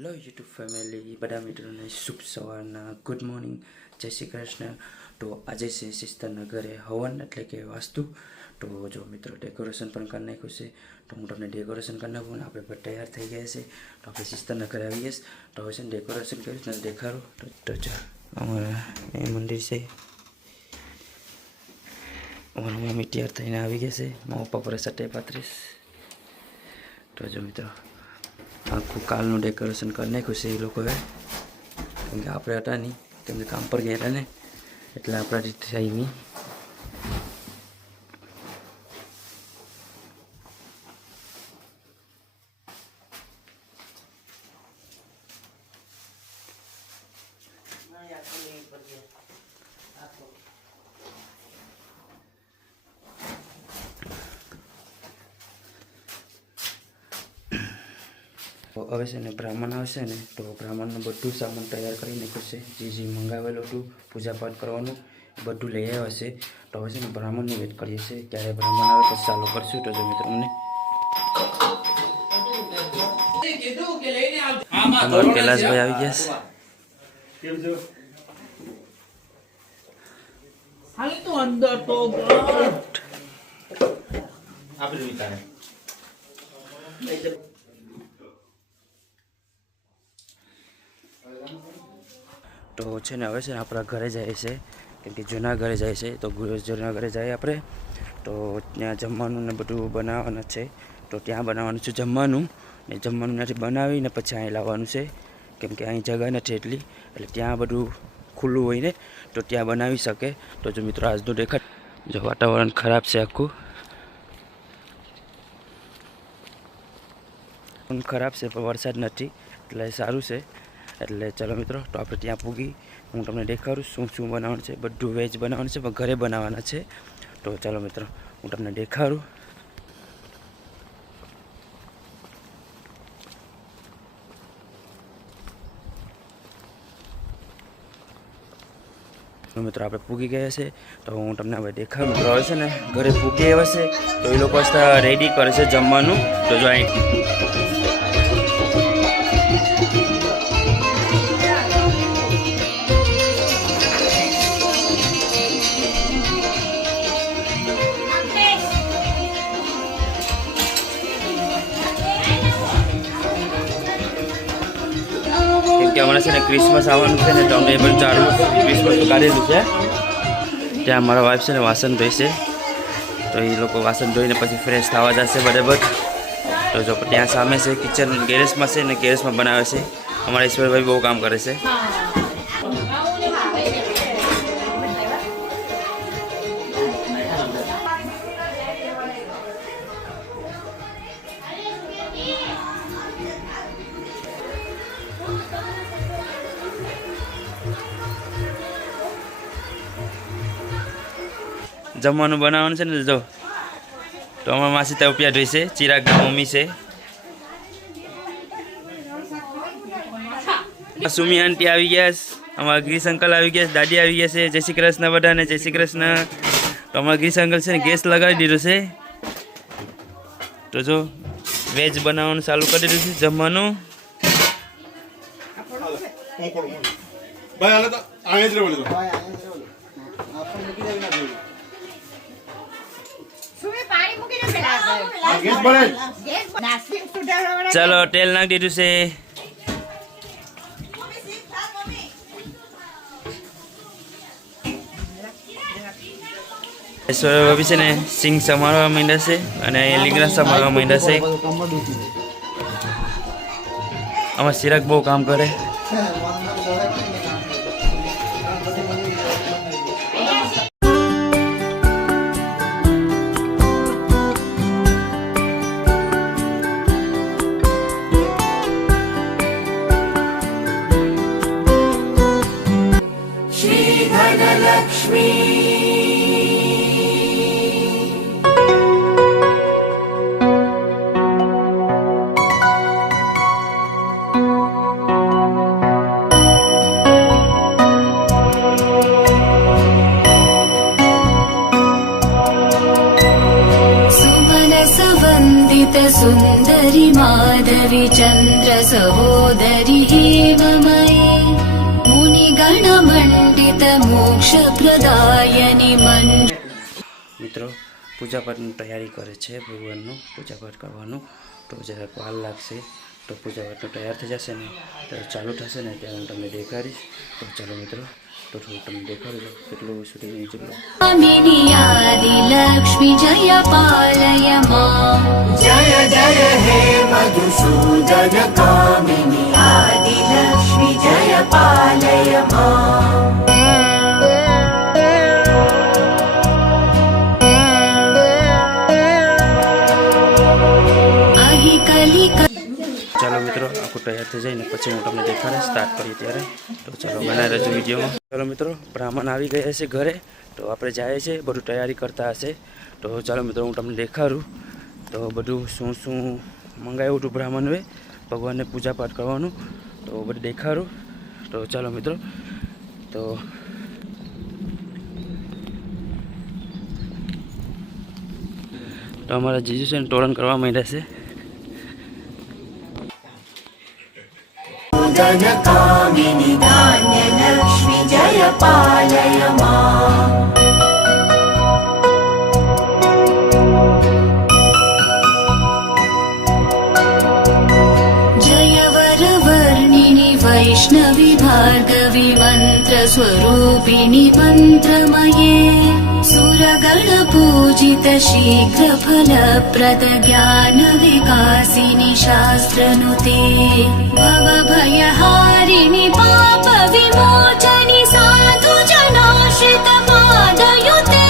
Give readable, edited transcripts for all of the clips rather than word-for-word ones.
Hello YouTube family, બધા મિત્રોને શુભ સવારના ગુડ મોર્નિંગ, જય શ્રી કૃષ્ણ. તો આજે છે સિસ્ટરના ઘરે હવન એટલે કે વાસ્તુ. તો જો મિત્રો ડેકોરેશન પણ કરી નાખ્યું છે. તો હું તમને ડેકોરેશન કરી નાખું ને આપણે બધા તૈયાર થઈ ગયા છે. તો આપણે સિસ્ટરના ઘરે આવી જઈશ. તો હવે છે ને ડેકોરેશન કરીશ ને દેખાડું. તો ચાલ અમારા એ મંદિર છે. અમારા મમ્મી તૈયાર થઈને આવી ગયા છે. મારા પપ્પા પર સટે 35. તો જો મિત્રો આખું કાલનું ડેકોરેશન કરી નાખ્યું છે એ લોકોએ, કેમ કે આપણે હતા નહીં, કેમ કે કામ પર ગયા હતા ને એટલે આપણાથી થઈ નહીં. તો હવે છે ને બ્રાહ્મણ આવશે ને, તો બ્રાહ્મણનું બધું સામાન તૈયાર કરી નાખ્યું છે. જે મંગાવેલું હતું પૂજાપાઠ કરવાનું બધું લઈ આવ્યા છે. તો હવે છે ને બ્રાહ્મણની વેટ કરીએ છીએ, ક્યારે બ્રાહ્મણ આવે પછી ચાલુ કરશું. તો જો મિત્રો મને અમારા કૈલાસભાઈ આવી ગયા છે. તો છે ને હવે છે ને આપણા ઘરે જાય છે, કેમ કે જૂના ઘરે જાય છે. તો જૂના ઘરે જાય આપણે, તો ત્યાં જમવાનું ને બધું બનાવવાનું છે. તો ત્યાં બનાવવાનું છે જમવાનું, ને જમવાનું ત્યાંથી બનાવીને પછી અહીં લાવવાનું છે, કેમ કે અહીં જગ્યા નથી એટલી, એટલે ત્યાં બધું ખુલ્લું હોય ને તો ત્યાં બનાવી શકે. તો જો મિત્રો આજનું દેખાડ, જો વાતાવરણ ખરાબ છે, આખું ખરાબ છે પણ વરસાદ નથી એટલે સારું છે. એટલે ચલો મિત્રો, તો આપણે ત્યાં પૂગી હું તમને દેખાડું શું શું બનાવવાનું છે. બધું વેજ બનાવવાનું છે પણ ઘરે બનાવવાના છે. તો ચાલો મિત્રો હું તમને દેખાડું. મિત્રો આપણે પૂગી ગયા છે, તો હું તમને હવે દેખાડું. મિત્રો આવે છે ને ઘરે પૂગી આવ્યા છે, તો એ લોકો રેડી કરે છે જમવાનું. તો જો અહીં કે હમણાં છે ને ક્રિસમસ આવવાનું છે ને, તો અમને એ બધું ચાલુ ક્રિસમસ કાઢેલું છે. ત્યાં મારા વાઈફ છે ને વાસણ ધોઈશે, તો એ લોકો વાસણ ધોઈને પછી ફ્રેશ થવા જશે બરાબર. તો જો ત્યાં સામે છે કિચન, ગેરેજમાં છે ને ગેરેજમાં બનાવે છે. અમારા ઈશ્વરભાઈ બહુ કામ કરે છે. જમવાનું બનાવવાનું છે ને, જો તો અમારા માસી ત્યાં ઉપિયા જોઈ છે, ચિરાગ મમ્મી છે, સુમી આંટી આવી ગયા, અમારા ગિરીશ અંકલ આવી ગયા, દાદી આવી ગયા છે. જય શ્રી કૃષ્ણ બધાને, જય શ્રી કૃષ્ણ. તો અમારા ગિરીશ અંકલ છે ને ગેસ લગાવી દીધો છે. તો જો વેજ બનાવવાનું ચાલુ કરી દીધું છે જમવાનું. ચાલો તેલ નાખી દીધું છે. ભાભી છે ને સિંગ સમારવા માંડ્યા છે અને લીંગડા સમારવા માંડ્યા છે. આમાં ચિરાગ બહુ કામ કરે. पूजित सुन्दरि माधवि चन्द्र सहोदरि हेममयी मुनिगणमण्डित मोक्षप्रदायनि મિત્રો પૂજા પાઠની તૈયારી કરે છે ભગવાનનું પૂજા પાઠ કરવાનું તો જરાક વાર લાગશે તો પૂજા પાઠનું તૈયાર થઈ જશે ને તો ચાલુ થશે ને ત્યારે હું તમને દેખાડીશ તો ચાલો મિત્રો તો થોડું તમને દેખાડી દઉં કેટલું સુધી જેટલું लक्ष्मी जय पालय मां जय जय हे मधुसूदन कामिनी आदिलक्ष्मी जय पालय मां ચાલો મિત્રો આખું તૈયાર થઈ જાય ને પછી હું તમને દેખાડે સ્ટાર્ટ કરીએ ત્યારે તો ચાલો બનાવી રહેજો વિડીયોમાં ચાલો મિત્રો બ્રાહ્મણ આવી ગયા છે ઘરે તો આપણે જાય છે બધું તૈયારી કરતા હશે તો ચાલો મિત્રો હું તમને દેખાડું તો બધું શું શું મંગાવ્યું હતું બ્રાહ્મણોએ ભગવાનને પૂજા પાઠ કરવાનું તો બધું દેખાડું તો ચાલો મિત્રો તો અમારા જીજુ છે ને તોરણ કરવા માંડ્યા છે कामिनी धान्य लक्ष्मी जय पालय मां जय वरवर्णिनि वैष्णवी भार्गवी मंत्र स्वरूपिणि मंत्रमये सुरगण पूजित शीघ्र फलप्रद ज्ञान विकासिनि शास्त्रनुते भव भयहारिणि पाप विमोचनि साधु जनाश्रित पादयुते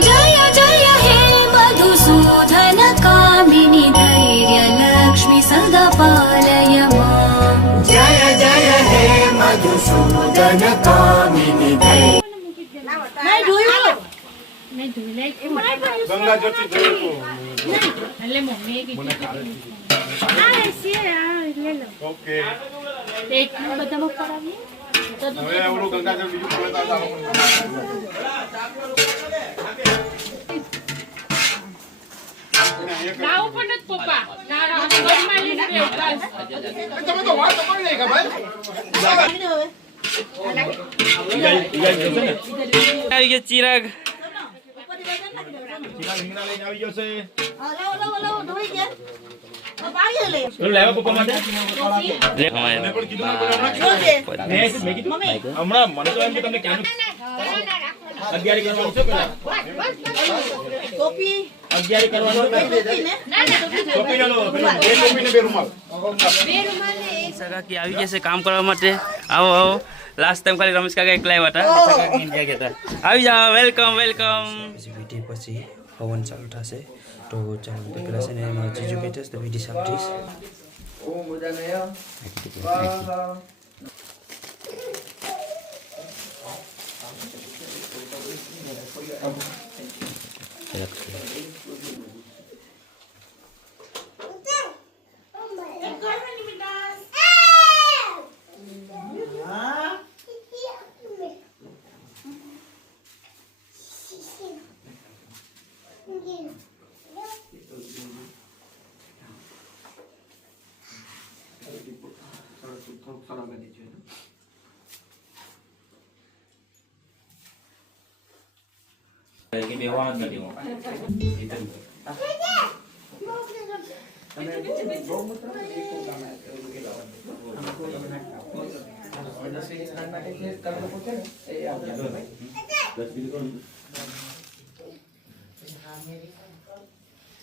जय जय हे मधुसूदन कामिनि धैर्य लक्ष्मी सदा पालय मां जय जय हे मधुसूदन कामिनि धैर्य गंगा ज्योति એટલે મમ્મી કીધું ओके એટલું બધામાં કરાવીએ હવે ઓલું ગંગા જળ બીજું કોઈ તો ચાલો લાવું પણ નથી પપ્પા ના ઘરમાં લઈને રહેવું બસ તમે તો વાત કરી નહીં કે ભાઈ આવી ગયો ચિરાગ ચિરાગ હિંગણા લઈને આવી ગયો છે લે મેં પણ કીધું ને મેં કીધું હમણાં મને તો એમ કે તમને ક્યાંનું 11 કરવાનું છે પેલા અગિયારી કરવાનું ટોપી ના લો પેલા બે ટોપી ને બે રૂમાલ સગા કી આવી ગયા છે કામ કરવા માટે આવો આવો લાસ્ટ ટાઈમ ખાલી રમેશ કાકા એકલા આવ્યા હતા સગા કી ઇન્ડિયા ગયા હતા આવી જાઓ વેલકમ વેલકમ પછી વિડીયો પછી હવન ચાલુ થશે તો ચાલો તો પેલા છે ને એમાં જીજુ બેઠે તો વિડીયો સાફ થઈશ ઓમ ઉદનય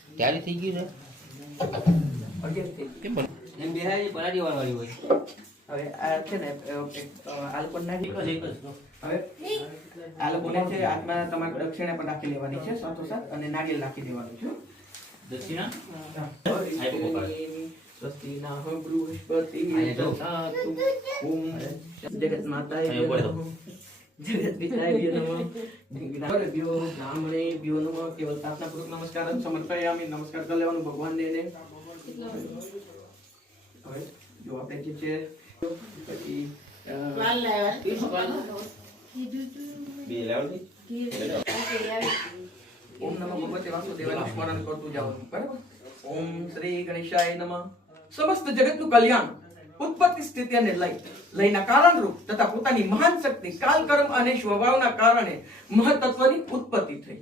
ત્યારે થઈ ગયું છે કેમ બન એમ બિહારી પરાડી વાળી હોય હવે આ છે ને આ લોકો નાખી હવે આ લોકોને છે આત્મા તમારે દક્ષિણા પણ રાખી લેવાની છે સાથોસાથ અને નાગેલ નાખી દેવાનું છે દક્ષિણા સ્વસ્તિ નાહ બૃહસ્પતિ દધાતુ ઓમ જગત માતાય જગત પિતાય નમઃ જ્ઞાનભ્યો બ્રાહ્મણેભ્યો નમઃ કેવલ પ્રાર્થના પૂર્વક નમસ્કાર સમર્પયામિ નમસ્કાર કરી લેવાનું ભગવાનને હવે જો આપણે જે છે પછી ઓમ નમઃ ભગવતે વાસુદેવાય સ્મરણ કરતું જવાનું બરાબર ઓમ શ્રી ગણેશાય નમઃ. સમસ્ત જગતનું કલ્યાણ ઉત્પત્તિ સ્થિતિ અને લયના કારણરૂપ તથા પોતાની મહાન શક્તિ કાલ કર્મ અને સ્વભાવના કારણે મહત્તત્વની ઉત્પત્તિ થઈ.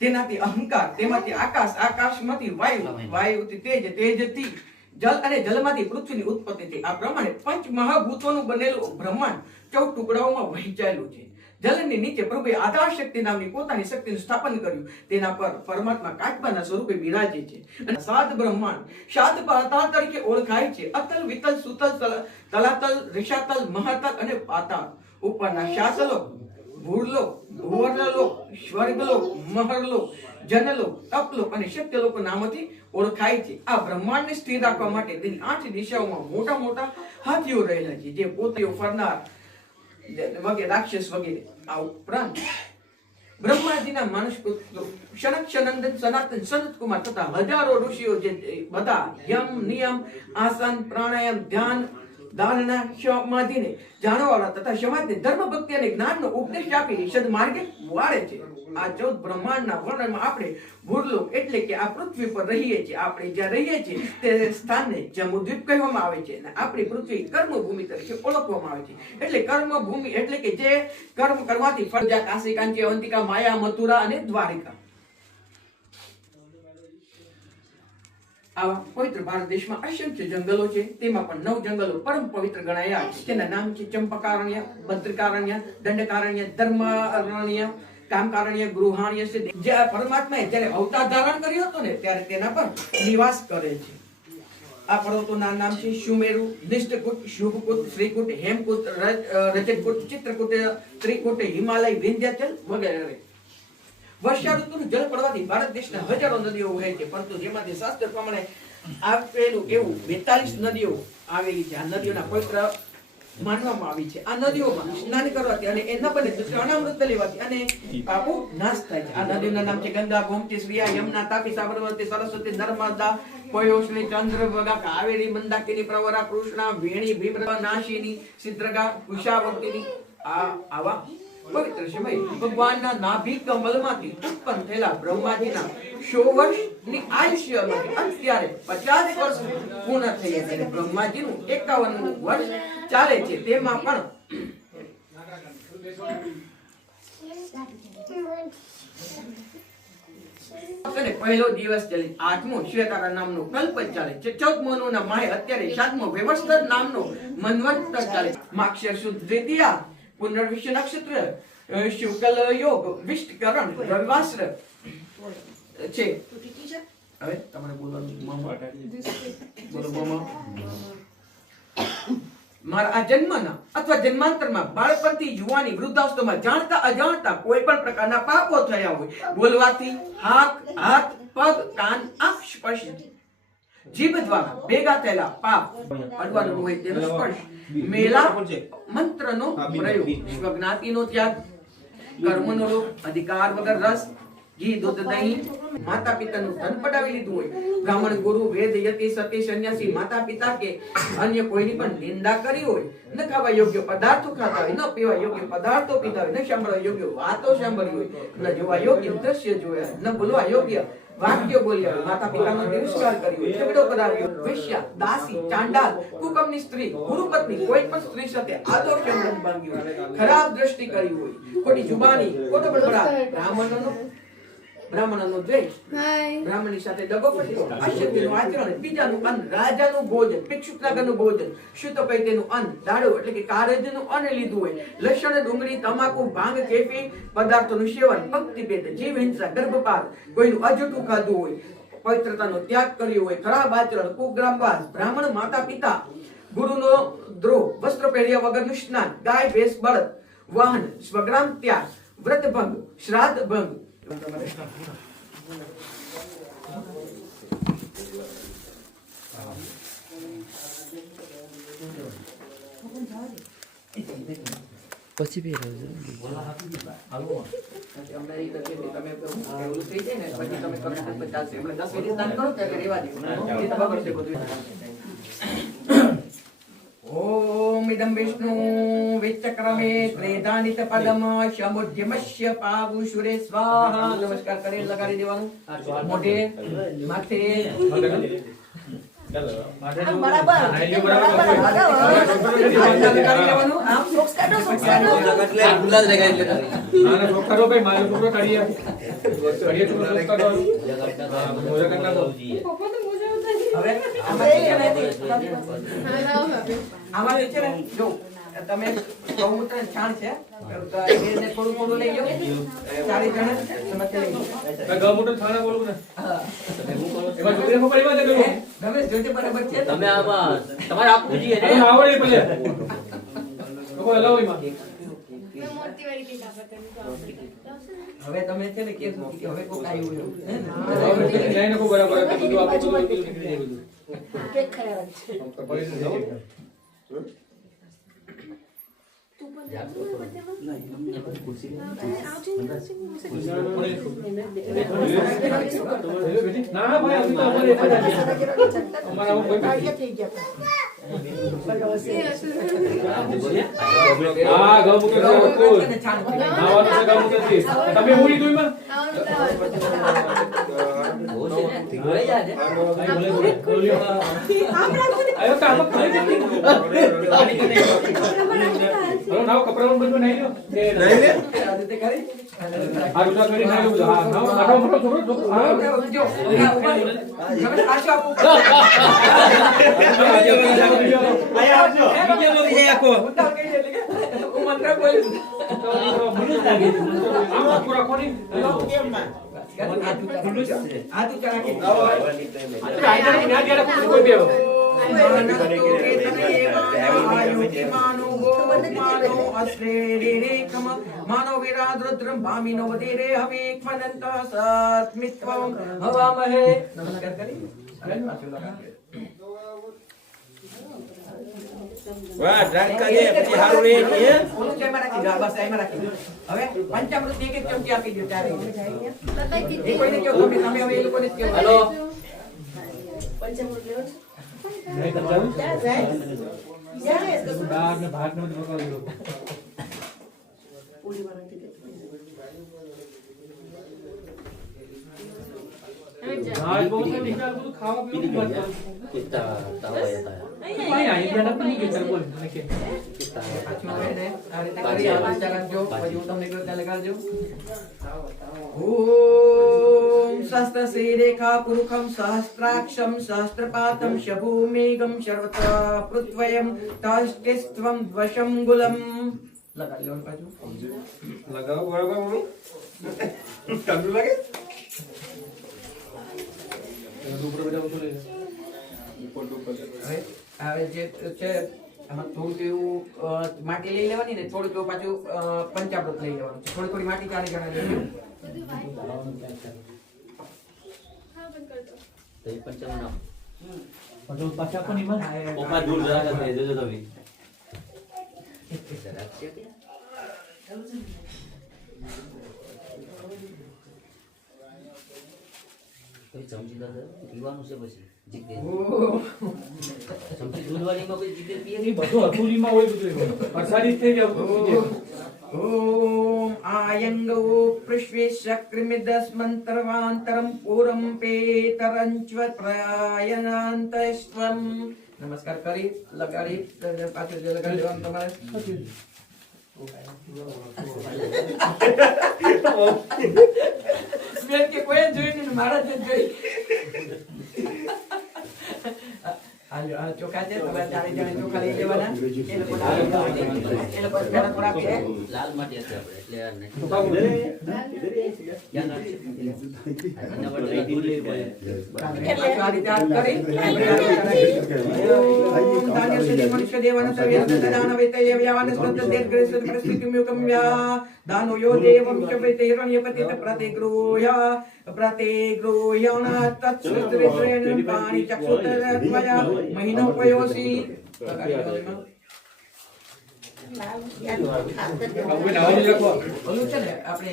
તેનાથી અહંકાર, તેમાંથી આકાશ, આકાશમાંથી વાયુ, વાયુથી તેજ, તેજથી જલ અને જલમાંથી પૃથ્વીની ઉત્પત્તિ થઈ. આ પ્રમાણે પંચ મહાભૂતોનું બનેલું બ્રહ્માંડ 14 ટુકડાઓમાં વહેંચાયેલું છે. જલની નીચે પ્રભુએ આધાર શક્તિ નામની પોતાની શક્તિનું સ્થાપન કર્યું. તેના પર પરમાત્મા કાચબાના સ્વરૂપે બિરાજે છે અને સાત બ્રહ્માંડ સાત પાતાળ તરીકે ઓળખાય છે. અતલ, વિતલ, સુતલ, તલાતલ, ઋષાતલ, મહાતલ અને પાતાળ. ઉપરના શાસલોક, ભૂરલોક, ભુવર્ણલોક, સ્વર્ગલોક, મહરલોક, જનલોક, તપલોક અને સત્યલોક નામથી ઓળખાય છે. આ બ્રહ્માંડને સ્થિર રાખવા માટે તેની 8 દિશાઓમાં મોટા મોટા હાથીઓ રહેલા છે, જે પોતે ફરનાર વગેરે રાક્ષસ વગેરે. આ ઉપરાંત બ્રહ્માજીના માનસ પુત્રો શનક, સનંદન, સનાતન, સનત કુમાર તથા હજારો ઋષિઓ જે બધા યમ, નિયમ, આસન, પ્રાણાયામ, ધ્યાન, દાનના, સમાધિને જાણવાવાળા તથા સમાજને ધર્મ, ભક્તિ અને જ્ઞાનનો ઉપદેશ આપી સદમાર્ગે વાળે છે. આ 14 બ્રહ્માંડના વર્ણનમાં આપણે ભૂરલોક એટલે કે આ પૃથ્વી પર રહીએ છીએ. આપણે જ્યાં રહીએ છીએ તે સ્થાનને જંબુદ્વીપ કહેવામાં આવે છે અને આપણી પૃથ્વી કર્મભૂમિ તરીકે ઓળખવામાં આવે છે. એટલે કર્મભૂમિ એટલે કે જે કર્મ કરવાથી ફળ, જ્યાં કાશી, કાંચી, અવંતિકા, માયા, મથુરા અને દ્વારિકા. આવા પવિત્ર ભારત દેશમાં અસંખ્ય જંગલો છે. તેમાં પણ 9 જંગલો પરમ પવિત્ર ગણાયા છે. તેના નામ છે ચંપકારણ્ય, ભદ્રકારણ્ય, દંડકારણ્ય, ધર્મારણ્ય, કામકારણ્ય, ગૃહાણ્ય. જ્યાં પરમાત્માએ જ્યારે અવતાર ધારણ કર્યો હતો ને ત્યારે તેના પર નિવાસ કરે છે. આ પર્વતોના નામ છે સુમેરુ, નિષ્ઠકૂટ, શુભકૂટ, શ્રીકૂટ, હેમકૂટ, રજતકૂટ, ચિત્રકૂટ, ત્રિકૂટ, હિમાલય, વિંધ્યાચલ વગેરે. વર્ષા ઋતુનું જળ પડવાથી ભારત દેશના હજારો નદીઓ વહે છે, પરંતુ જેમાંથી શાસ્ત્ર પ્રમાણે આપેલું એવું 42 નદીઓ આવેલી છે. આ નદીઓના પવિત્ર માનવામાં આવી છે. આ નદીઓમાં સ્નાન કરવાથી અને એના બને સ્નાનામૃત લેવાથી અને પાપો નાશ થાય છે. આ નદીઓના નામ છે ગંગા, ગોમતી, સ્વિયા, યમુના, તાપી, સાબરમતી, સરસ્વતી, નર્મદા, પયોષ્ણી, ચંદ્રભાગા, કાવેરી, મંદાકિની, પ્રવરા, કૃષ્ણા, વેણી, ભીમરા, નાશિની, સિદ્ધગા, કુશાવર્તિની. આવા પવિત્ર છે ભાઈ. ભગવાનના નાભી કમલમાંથી ઉત્પન્ન થયેલા બ્રહ્માજીના 100 વર્ષની આયુષ્યમાંથી અત્યારે 50 વર્ષ પૂર્ણ થઈ ગયા છે. બ્રહ્માજીનું 51 વર્ષ ચાલે છે. તેમાં પણ પહેલો દિવસ ચાલે, 8મો શ્વેતારા નામનો કલ્પ ચાલે છે. 14મો ના માહે અત્યારે 7મો વ્યવસ્થિત નામનો મન્વંતર ચાલે છે. માક્ષર સુદ દ્વિતીયા, પુનર્વિશ્વ નક્ષત્ર, શુક્લ યોગ, વિષ્ટકરણ, રવિવાસર છે. હવે તમારે બોલવાનું બોલો. મારા આ જન્મના અથવા જન્માંતરમાં બાળપણથી યુવાની, વૃદ્ધાવસ્થામાં જાણતા અજાણતા કોઈ પણ પ્રકારના પાપો થયા હોય, બોલવાથી, હાથ, પગ, કાન, આંખ સ્પર્શ, જીભ દ્વારા ભેગા થયેલા પાપ, અડવાનું હોય તેનો સ્પર્શ, મેલા મંત્રનો પ્રયોગ, સ્વજ્ઞાતિનો ત્યાગ, કર્મનો લોભ, અધિકાર વગર રસ, ઘી, દૂધ, દહીં, માતા પિતાનું ધન પડાવી લીધું હોય, બ્રાહ્મણ, ગુરુ, વેદ, યતિ, સતી, સંન્યાસી, માતા પિતા કે અન્ય કોઈની પણ નિંદા કરી હોય, ન ખાવા યોગ્ય પદાર્થો ખાતા હોય, ન પીવા યોગ્ય પદાર્થો પીતા હોય, ન સાંભળવા યોગ્ય વાતો સાંભળી હોય, ન જોવા યોગ્ય દ્રશ્ય જોયા, ન બોલવા યોગ્ય વાક્ય બોલ્યા હોય, માતા પિતાનો તિરસ્કાર કર્યો હોય, ઝઘડો કરાવ્યો, વેશ્યા, દાસી, ચાંડાલ, કુકર્મની સ્ત્રી, ગુરુપત્ની કોઈ પણ સ્ત્રી સાથે આદોર સંબંધ બાંધ્યો હોય, ખરાબ દ્રષ્ટિ કરી હોય, ખોટી જુબાની, ખોટો બળબડાટ, બ્રાહ્મણનો દ્વેષ, બ્રાહ્મણની સાથે દગો કર્યો, અસત્યનું આચરણ, બીજાનું અન્ન, રાજાનું ભોજન, ભિક્ષુકનાગરનું ભોજન, શુદ્ધપૈતેનું અન્ન, દાડો એટલે કે કારજનું અન્ન લીધું હોય, લસણ, ડુંગળી, તમાકુ, ભાંગ, કેફી પદાર્થોનું સેવન, ભક્તિભેદ, જીવ હિંસા, ગર્ભપાત, કોઈનું અજૂઠું ખાધું હોય, પવિત્રતાનો ત્યાગ કર્યો હોય, ખરાબ આચરણ, કુગ્રામવાસ, બ્રાહ્મણ માતા પિતા, ગુરુનો દ્રોહ, વસ્ત્ર પહેર્યા વગરનું સ્નાન, ગાય, ભેંસ, બળદ, વાહન, સ્વગ્રામ ત્યાગ, વ્રત ભંગ, શ્રાદ્ધ ભંગ. પછી બી ઓમ इदं विष्णु विचक्रमे त्रेदानित पदम समुद्यमस्य पागुशुरे स्वाहा नमस्कार करे लगाड़ी देवानु मोटे माथे બરાબર આમ સોક્સ કાઢો ગુલાલ લગાવી લે હવે આમાં છે ને જો તમે ગૌમૂત્ર છાણ છે એને થોડું થોડું લઈ જાઓ 40 જણા સમસ્યા લઈ જાઓ ગૌમૂત્ર છાણા બોલું ને હા એમાં જોડે પકડી માં દે તમે જોજે બરાબર છે તમે આમાં તમારે આપવું જોઈએ ને આવડે ભલે લોકો હલાવો એમાં હવે તમે છે ને કે હવે કોક આવ્યું એવું જઈને કો બરાબર બધું આપું નીકળી જાય બધું કેક ખરાબ છે ના ભાઈ અમે તો અમારે એક જ અમારા કોઈ થઈ ગયા હા ગૌમૂત્ર નાવાનું છે ગૌમૂત્રથી તમે ઉડી દો એમાં આયો કામ કરી દે હલો નાવ કપડાં બધું નહીં લ્યો નહીં લે આદિત્ય કરી આ રૂટા કરી નાખ્યો બધું હા નાવ નાવ મોટો છોકરો હા જો તમે પાછો આપો આયા આવજો વિડિયો માં જાય આખો ઉતાર કરી એટલે કે હું મંત્ર બોલું મને લાગે આમ પૂરા કોની કેમ ના આ તું ચલા કે આઈડા ને ન્યા ગયા કોઈ બેવ માનો વિરાદ રુદ્રમ ભામિનો વદિરે હમે ક્વનંત સત્મિત્વમ હવામહે નમસ્કાર કરી વાહ ડ્રાંકા દે પછી હારું રે કે ઓલું ચાઈમાં રાખી દો બસ ચાઈમાં રાખી દો હવે પંચામૃત એક એક ચમચી આપી દો ત્યારે એ કોઈને કહો તમે હવે એ લોકોને કહો હેલો પંચામૃત લેવો નહીં સમજાવું ક્યાં જાય દાળ ને ભાત ને બધું પકાવી દો પૂરી બનાવી દે હા બહુ સારું નિકાલ બધું ખાવા પીવું બંધ કરો कितना तावा येता है ભાઈ આ ઇન્ડિયા ના નહીં કે બોલ મને કે कितना પાછું હવે ને આ રીતે કરી આવાજ ચલાવજો પછી હું તમને કહું ત્યાં લગાડજો ઓમ શાસ્ત્ર શ્રી રેખા પુરુષમ સહસ્ત્રાક્ષમ સહસ્ત્રપાતમ શભૂમેગમ સર્વત્ર પૃથ્વયમ તાષ્ટિસ્ત્વમ દ્વશંગુલમ લગાડી લો પાછું લગાવો બરાબર હું ઠંડુ લાગે ઉપર બધા ઉતો લઈ હવે જે છે આમાં થોડું એવું માટી લઈ લેવાની ને થોડું એવું પાછું પંચામૃત લઈ લેવાનું છે થોડી થોડી માટી 40 જણા લઈ લેવાનું तो ये पंचामृत नाम બધું પાછા કોની માં ओपा दूर जरा करते हैं जो भी कोई समझी ना पीવાનું છે પછી જીતે સમજી દૂધ વાળી માં કોઈ જીતે પીએ એ બધું અતુલીમાં હોય બધું પ્રસારિત થઈ જાય ઓમ આયંગો પૃષ્વેશક્રિમિદસ્મંતરવાંતરમ પૂરમ પેતરંચ્વ પ્રયાયનાંતસ્વમ નમસ્કાર કરી લગાડી પાછળ જે લગાડી દેવાનું તમારે સ્મેલ કે કોઈ જોઈ નહીં મારા જ જોઈ આ ચોખા છે તમારે 40 જણા ચોખા લઈ લેવાના એ લોકો થોડા થોડા છે લાલ માટી હતી આપણે એટલે આ નહીં ક્યાં નાખી એના બદલે દૂધ લેવી પડે પાછું આ રીતે હાથ કરી ઓમ ધાન્ય શ્રી મનુષ્ય દેવન સર્વે દાન વેતય વ્યાવન સ્વત દેર્ઘ પ્રસ્થિતિમ્યુકમ વ્યા દાનો યો દેવમ ચપેતે હિરણ્યપતિત પ્રતિગૃહ્યણ તત્સૃતરેણ પાણી ચક્ષુતરત્વયા મહિનો પયોસી ઓલું છે ને આપણે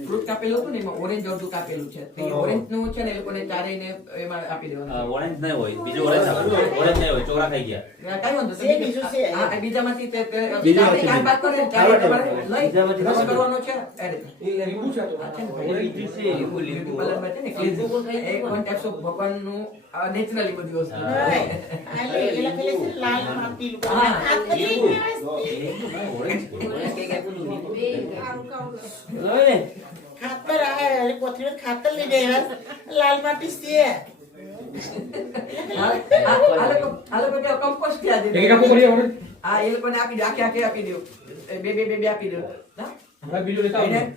ફ્રૂટ કાપેલું હતું ને એમાં ઓરેન્જ અડધું કાપેલું છે તે ઓરેન્જ નું છે ને એ લોકોને ચારીને એમાં આપી દેવાનું ઓરેન્જ નહીં હોય બીજો ઓરેન્જ આવે ઓરેન્જ નહીં હોય ચોરા ખાઈ ગયા કઈ વાંધો નહીં. હા, એ બીજામાંથી તે આપણે કામ બાદ કરે ચારે તમારે લઈ રસ કરવાનો છે એ રીતે. લીંબુ છે તો. આ છે ને ભાઈ, બ્યુટી પાર્લરમાં છે ને cleansing. A one types of ભગવાનનું નેચરલી બધી વસ્તુ. હા. ખાતર આ કોથળી ખાતર લઈ જાય લાલ માટી છે આ લોકો કે કમ્પોસ્ટ ક્યાં દે હા એ લોકોને આપી દો આખે આપી દો બે આપી દો હા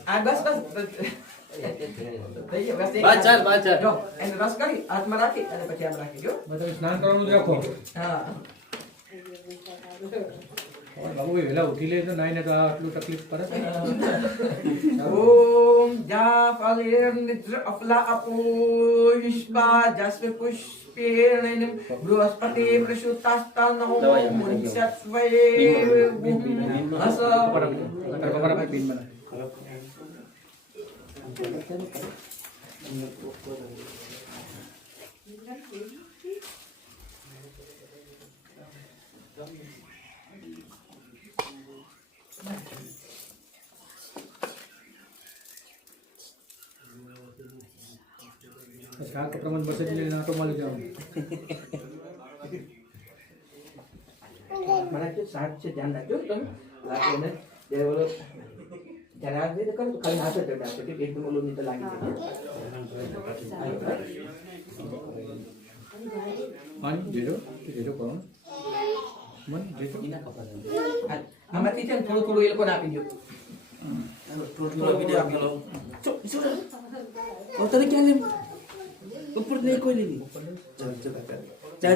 આ બસ થઈ ગયો બસ જો એને રસ કરી હાથમાં રાખી અને પછી આમ રાખી જો સ્નાન કરવાનું રાખો હા બાબુ વેલા ઉઠી લે તો નાઈને તો આટલું તકલીફ પડે ઓમ જાફલેર નિદ્ર અફલા અપુષ્પા જસ્વે પુષ્પેણ બૃહસ્પતિ પ્રસુતાસ્તનો મુનિસત્વે અસ બરાબર પીન બના શાક પ્રમાણ બસે જ લઈને આટો મારી જાવ મને કે સાત છે ધ્યાન રાખજો તમે રાખીને જે ઓલો જ્યારે આ રીતે કરો તો ખાલી હાથ જ અડાડો કે એકદમ ઓલું નહીં તો લાગી જાય પાણી જેજો કરો મન જેજો આમાંથી છે ને થોડું એ લોકોને આપી દો થોડું વિડીયો આપી દો તને ક્યાં લે ઉપર નહીં કોઈ લીધી જા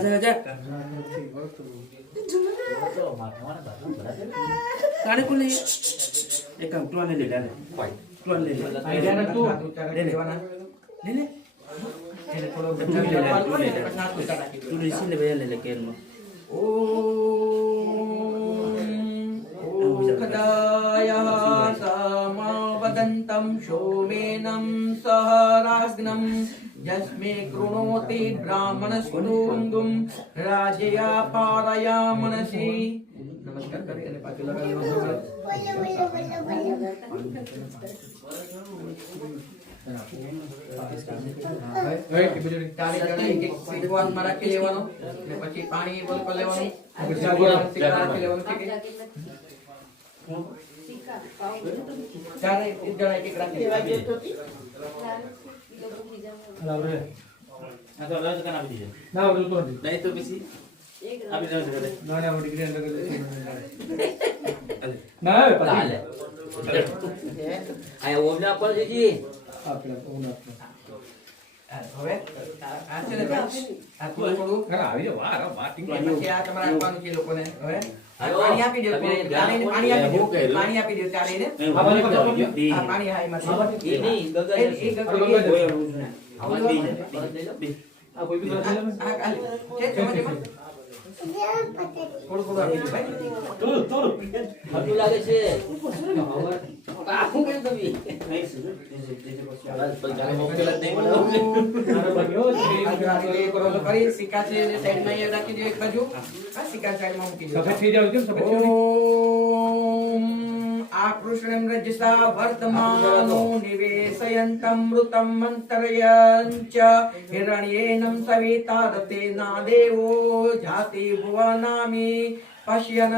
તારે કોને એક કામ ટોન લે લે ટોન લે આઈડિયા તું લે લેવાના લે એને થોડો તું રીસી લે ભૈયા લે કેરમાં ઓમ ખદાય સમવદંતમ શોમેનમ સહરાસ્નમ જસ્મે કૃણોતિ બ્રાહ્મણસ્તુંગુમ રાજયા પારયામનસી નમસ્કાર કરી અને પાછું લગાવી લેવાનું ભગવાનમાં રાખી લેવાનો અને પછી પાણી બોલ પર લેવાનું પછી રાખી લેવાનું છે ચારે એક જણા એક રાખી ના ઓલું તો નહીં તો પછી આપી દો ના ના ઓડી ગ્રેન્ડ લગે ના પાલે આ ઓમના પર દીજી આપણે ઓન આપણે હવે આ છે ને આ થોડું અરે આવી જાવ વાહ વાટિંગ પછી આ તમારે આપવાનું છે લોકોને હવે પાણી આપી દો પાણી આપી દો ચાલીને આ પાણી હા એમાં એ નહીં આ કોઈ બી વાત લે થોડું આપી દો ભાઈ ખોટું લાગે છે આખું કેમ તમે કરી સિક્કા છે એને સાઈડમાં એ રાખી દો એક બાજુ આ સિક્કા સાઈડમાં મૂકી દો સફેદ થઈ જાવ કેમ સફેદ થઈ ઓમ આકૃષ્ણમ રજસા વર્તમાનો નિવેશયંતમ મૃતમ મંત્રયંચ હિરણ્યેનમ સવિતા રતે ના દેવો જાતિ ભુવનામિ પશ્યન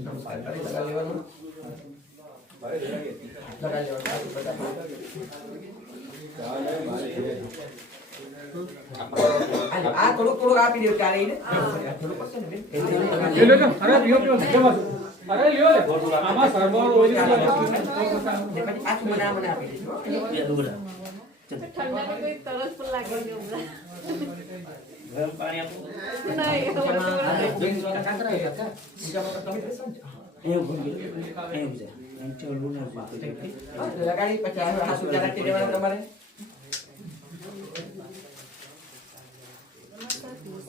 નમસ્કાર કરી લગા લેવાનું આ થોડું આપી દો ચાલીને થોડું પડશે ને લે લે અરે લ્યો કેવા અરે લ્યો લે આમાં સરવાળો હોય છે પછી પાછું મને આપી દેજો ઠંડા ને કોઈ તરસ પણ લાગે છે હમણાં. ગરમ પાણી આપો નહીં, લગાડી પછી હાથ ઊંચા રાખી દેવાના તમારે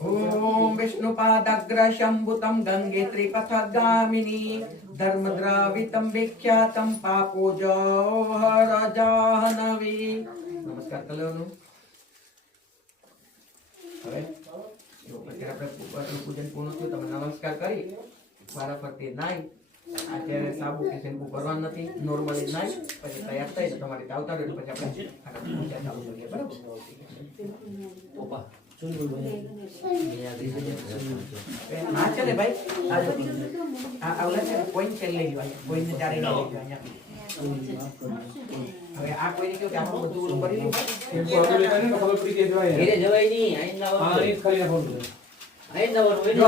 ઓમ વિષ્ણુપાદાગ્ર શંભુતમ ગંગે ત્રિપથગામિની ધર્મદ્રાવિતમ વિખ્યાતમ પાપોજો હરજાહનવી. નમસ્કાર કરી લેવાનું. હવે જો પછી આપણે પૂજન પૂર્ણ થયું, તમે નમસ્કાર કરી વારા ફરતી નાઈ, અત્યારે સાબુ કે શેમ્પુ કરવાનું નથી, નોર્મલી નાઈ પછી તૈયાર થઈ તો તમારે આવતા રહ્યો પછી આપણે આગળ પૂજા ચાલુ કરીએ. બરાબર? ના ચાલે ભાઈ, આ ઓલા છે કોઈ છેલ્લે લઈ લેવાય, કોઈને ચારે લઈ લેવાય અહીંયા. હવે આ કોઈને કેવું કે આપણે બધું ઓલું કરી લીધું, શેમ્પુ આપણે લેતા ને તો ખબર પડી કે જવાય ઘરે જવાય નહીં, આઈને હા લાવવાનું. એ જ ખાલી નાખવાનું છે. આઈને લાવવાનું હોય ને.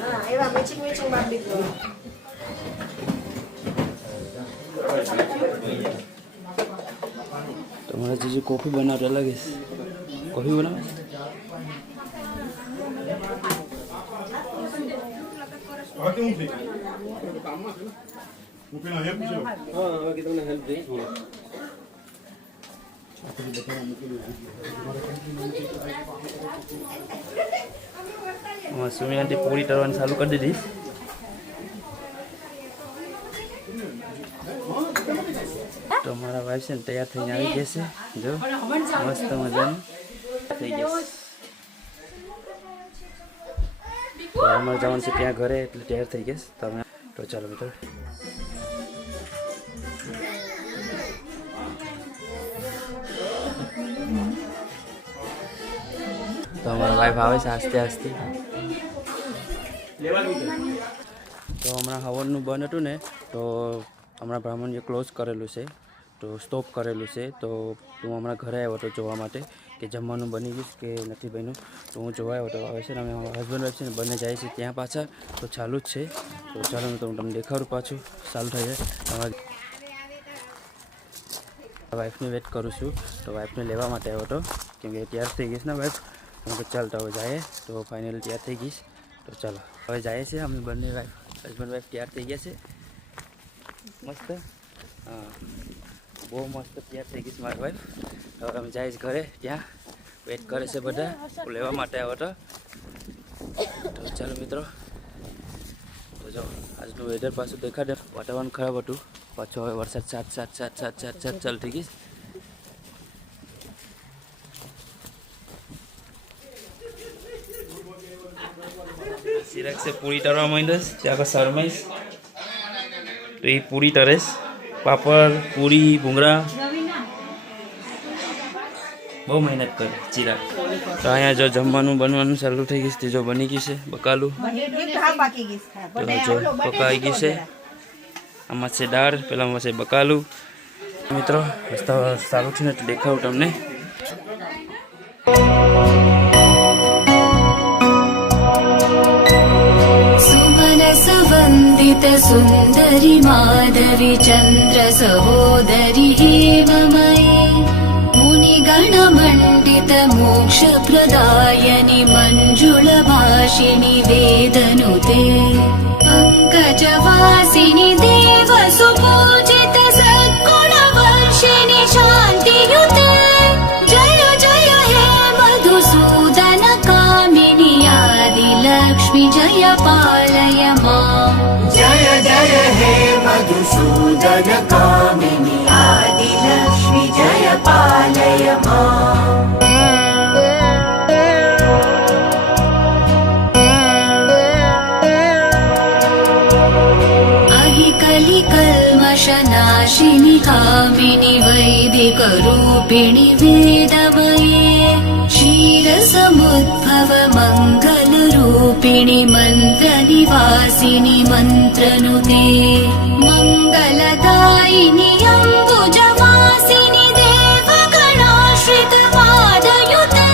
હા એવા મેચિંગ બાપ દીકરો તમારા જીજુ કોફી બનાવતા લાગે છે. કોફી બનાવે સુમી આંટી પૂરી તરવાની ચાલુ કરી દીધી. તો મારા વાઈફ છે ને તૈયાર થઈને આવી ગયા છે. જો મસ્ત મજાનું થઈ ગયા. તો અમારે જવાનું છે ત્યાં ઘરે, એટલે તૈયાર થઈ ગયા તમે. તો ચાલો મિત્રો. તો અમારા વાઈફ આવે છે આસ્તે આસ્તે. તો હમણાં હવનનું બંધ હતું ને, તો હમણાં બ્રાહ્મણ જે ક્લોઝ કરેલું છે, તો સ્ટોપ કરેલું છે. તો હું હમણાં ઘરે આવ્યો હતો જોવા માટે કે જમવાનું બની ગયું કે નથી બન્યું. તો હું જોવા આવ્યો હતો. હવે છે ને અમે હસબન્ડ વાઈફ છે ને બંને જાય છે ત્યાં પાછા, તો ચાલુ જ છે. તો ચાલો તો હું તમને દેખાડું પાછું ચાલુ થઈ જાય. તમારી વાઈફની વેટ કરું છું. તો વાઈફને લેવા માટે આવ્યો હતો કેમ કે તૈયાર થઈ ગઈશ ને વાઈફ. હું તો ચાલતા હવે જાય. તો ફાઇનલી તૈયાર થઈ ગઈશ. તો ચાલો હવે જાય છે અમે બંને વાઈફ, હસબન્ડ વાઈફ તૈયાર થઈ ગયા છે મસ્ત. હા બહુ મસ્ત તૈયાર થઈ ગઈશ મારી વાઈફ. હવે અમે જઈશ ઘરે, ત્યાં વેટ કરે છે બધા, હું લેવા માટે આવ્યો હતો. તો ચાલો મિત્રો. તો જો આજનું વેધર પાછું દેખાડે, વાતાવરણ ખરાબ હતું, પાછો હવે વરસાદ સાત ચાલુ થઈ ગઈશ. સિરાગ છે પૂરી તરવા માંડ્યો છે આગળ શરમાઈશ. તો એ પૂરી તરેશ, પાપડ પૂરી ભૂંગળા બહુ મહેનત કરી ચિરાગ. તો અહીંયા જો જમવાનું બનવાનું ચાલુ થઈ ગયું છે. જો બની ગયું છે બકાલું, તો જો પકાઈ ગયું છે. આમાં છે દાળ, પેલામાં છે બકાલું. મિત્રો રસ્તા સારું છે ને તો દેખાડું તમને. सुमनसवन्दित सुन्दरि माधवी चन्द्र सहोदरि हेममये मुनिगणमण्डित मोक्षप्रदायनि मञ्जुलभाषिणि वेदनुते पङ्कजवासिनि देवसुपूजित सद्गुणवर्षिणि शान्तियुते जय जय हे मधुसूदन कामिनि आदिलक्ष्मि जय पालय माम् जय जय हे मधुसूदन कामिनि आदिलक्ष्मि जय पालय माम् अहि कलिकल्मषनाशिनि कामिनि वैदिकरूपिणि वेदमये क्षीरसमुद्भव मङ्गलरूपिणि मन्त्रनिवासिनि मन्त्रनुते मङ्गलदायिनि अम्बुजवासिनि देवगणाश्रितपादयुते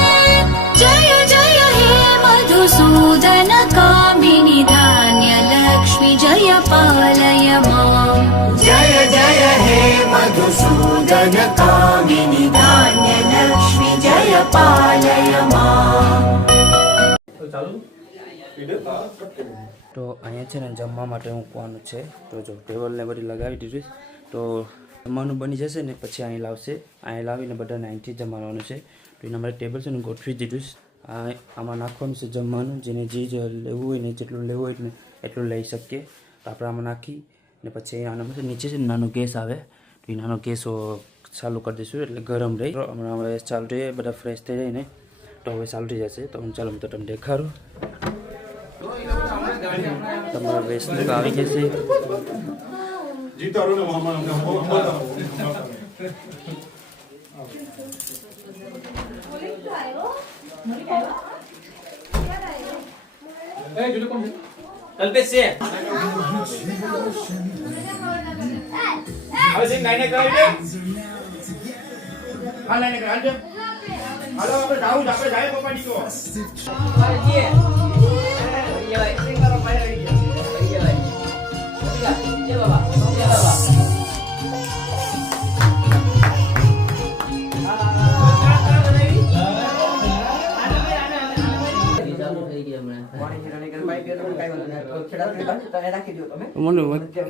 जय जय हे मधुसूदन कामिनि धान्यलक्ष्मि जय पालय माम् जय जय हे मधुसूदन कामिनि धान्यलक्ष्मि जय पालय माम् તો અહીંયા છે ને જમવા માટે મૂકવાનું છે. તો જો ટેબલને બધી લગાવી દીધું. તો જમવાનું બની જશે ને પછી અહીં લાવશે. અહીં લાવીને બધાને અહીંથી જમવાનું છે. તો એના માટે ટેબલ છે ને ગોઠવી દીધું. આમાં નાખવાનું છે જમવાનું, જેને જે લેવું હોય ને જેટલું લેવું હોય ને એટલું લઈ શકીએ. તો આપણે આમાં નાખી ને પછી આનામાં નીચે છે નાનો ગેસ આવે, તો એ નાનો ગેસ ચાલુ કરી દઈશું એટલે ગરમ રહી. હમણાં હવે ચાલુ થઈ જાય, બધા ફ્રેશ થઈ જાય ને તો હવે ચાલુ થઈ જશે. તો ચાલો હું તો તમને દેખાડું. તમારા વેસ્ટ આવી જશે. કલ્પેશ છે હવે સિંગ નાઈને કરાવી દે. હા નાઈને કરાવી દે. હાલો આપણે જાય પપ્પા દીકો.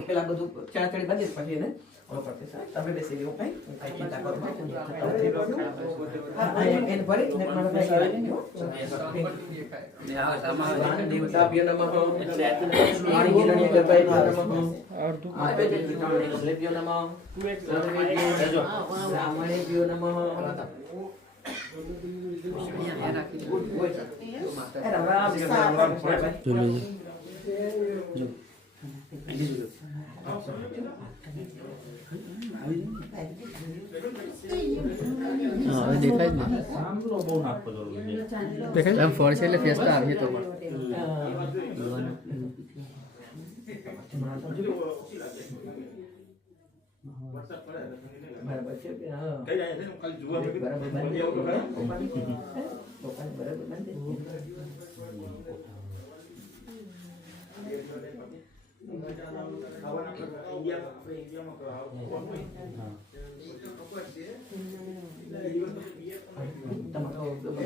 પેલા બધું ચણાચડી બાંધી પછી એને તમે બેસી ગયો ભાઈ કઈ ચિંતા કરો એને ભરી ને મારો ભાઈ દેવતાભ્ય નમઃ વાણી હિરણ્ય ગર્ભાય નમઃ આપે જે લેભ્યો નમઃ બ્રાહ્મણેભ્યો નમઃ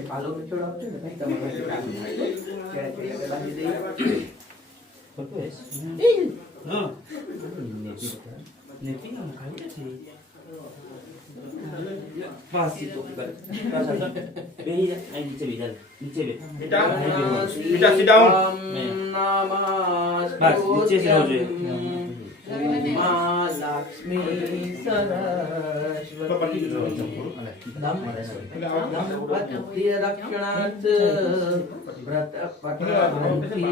પાલો છોડો આપજો ને ભાઈ તમારે લક્ષ્મી સરસ્વતી રક્ષણાર્થ વ્રત પટગ્રંથિ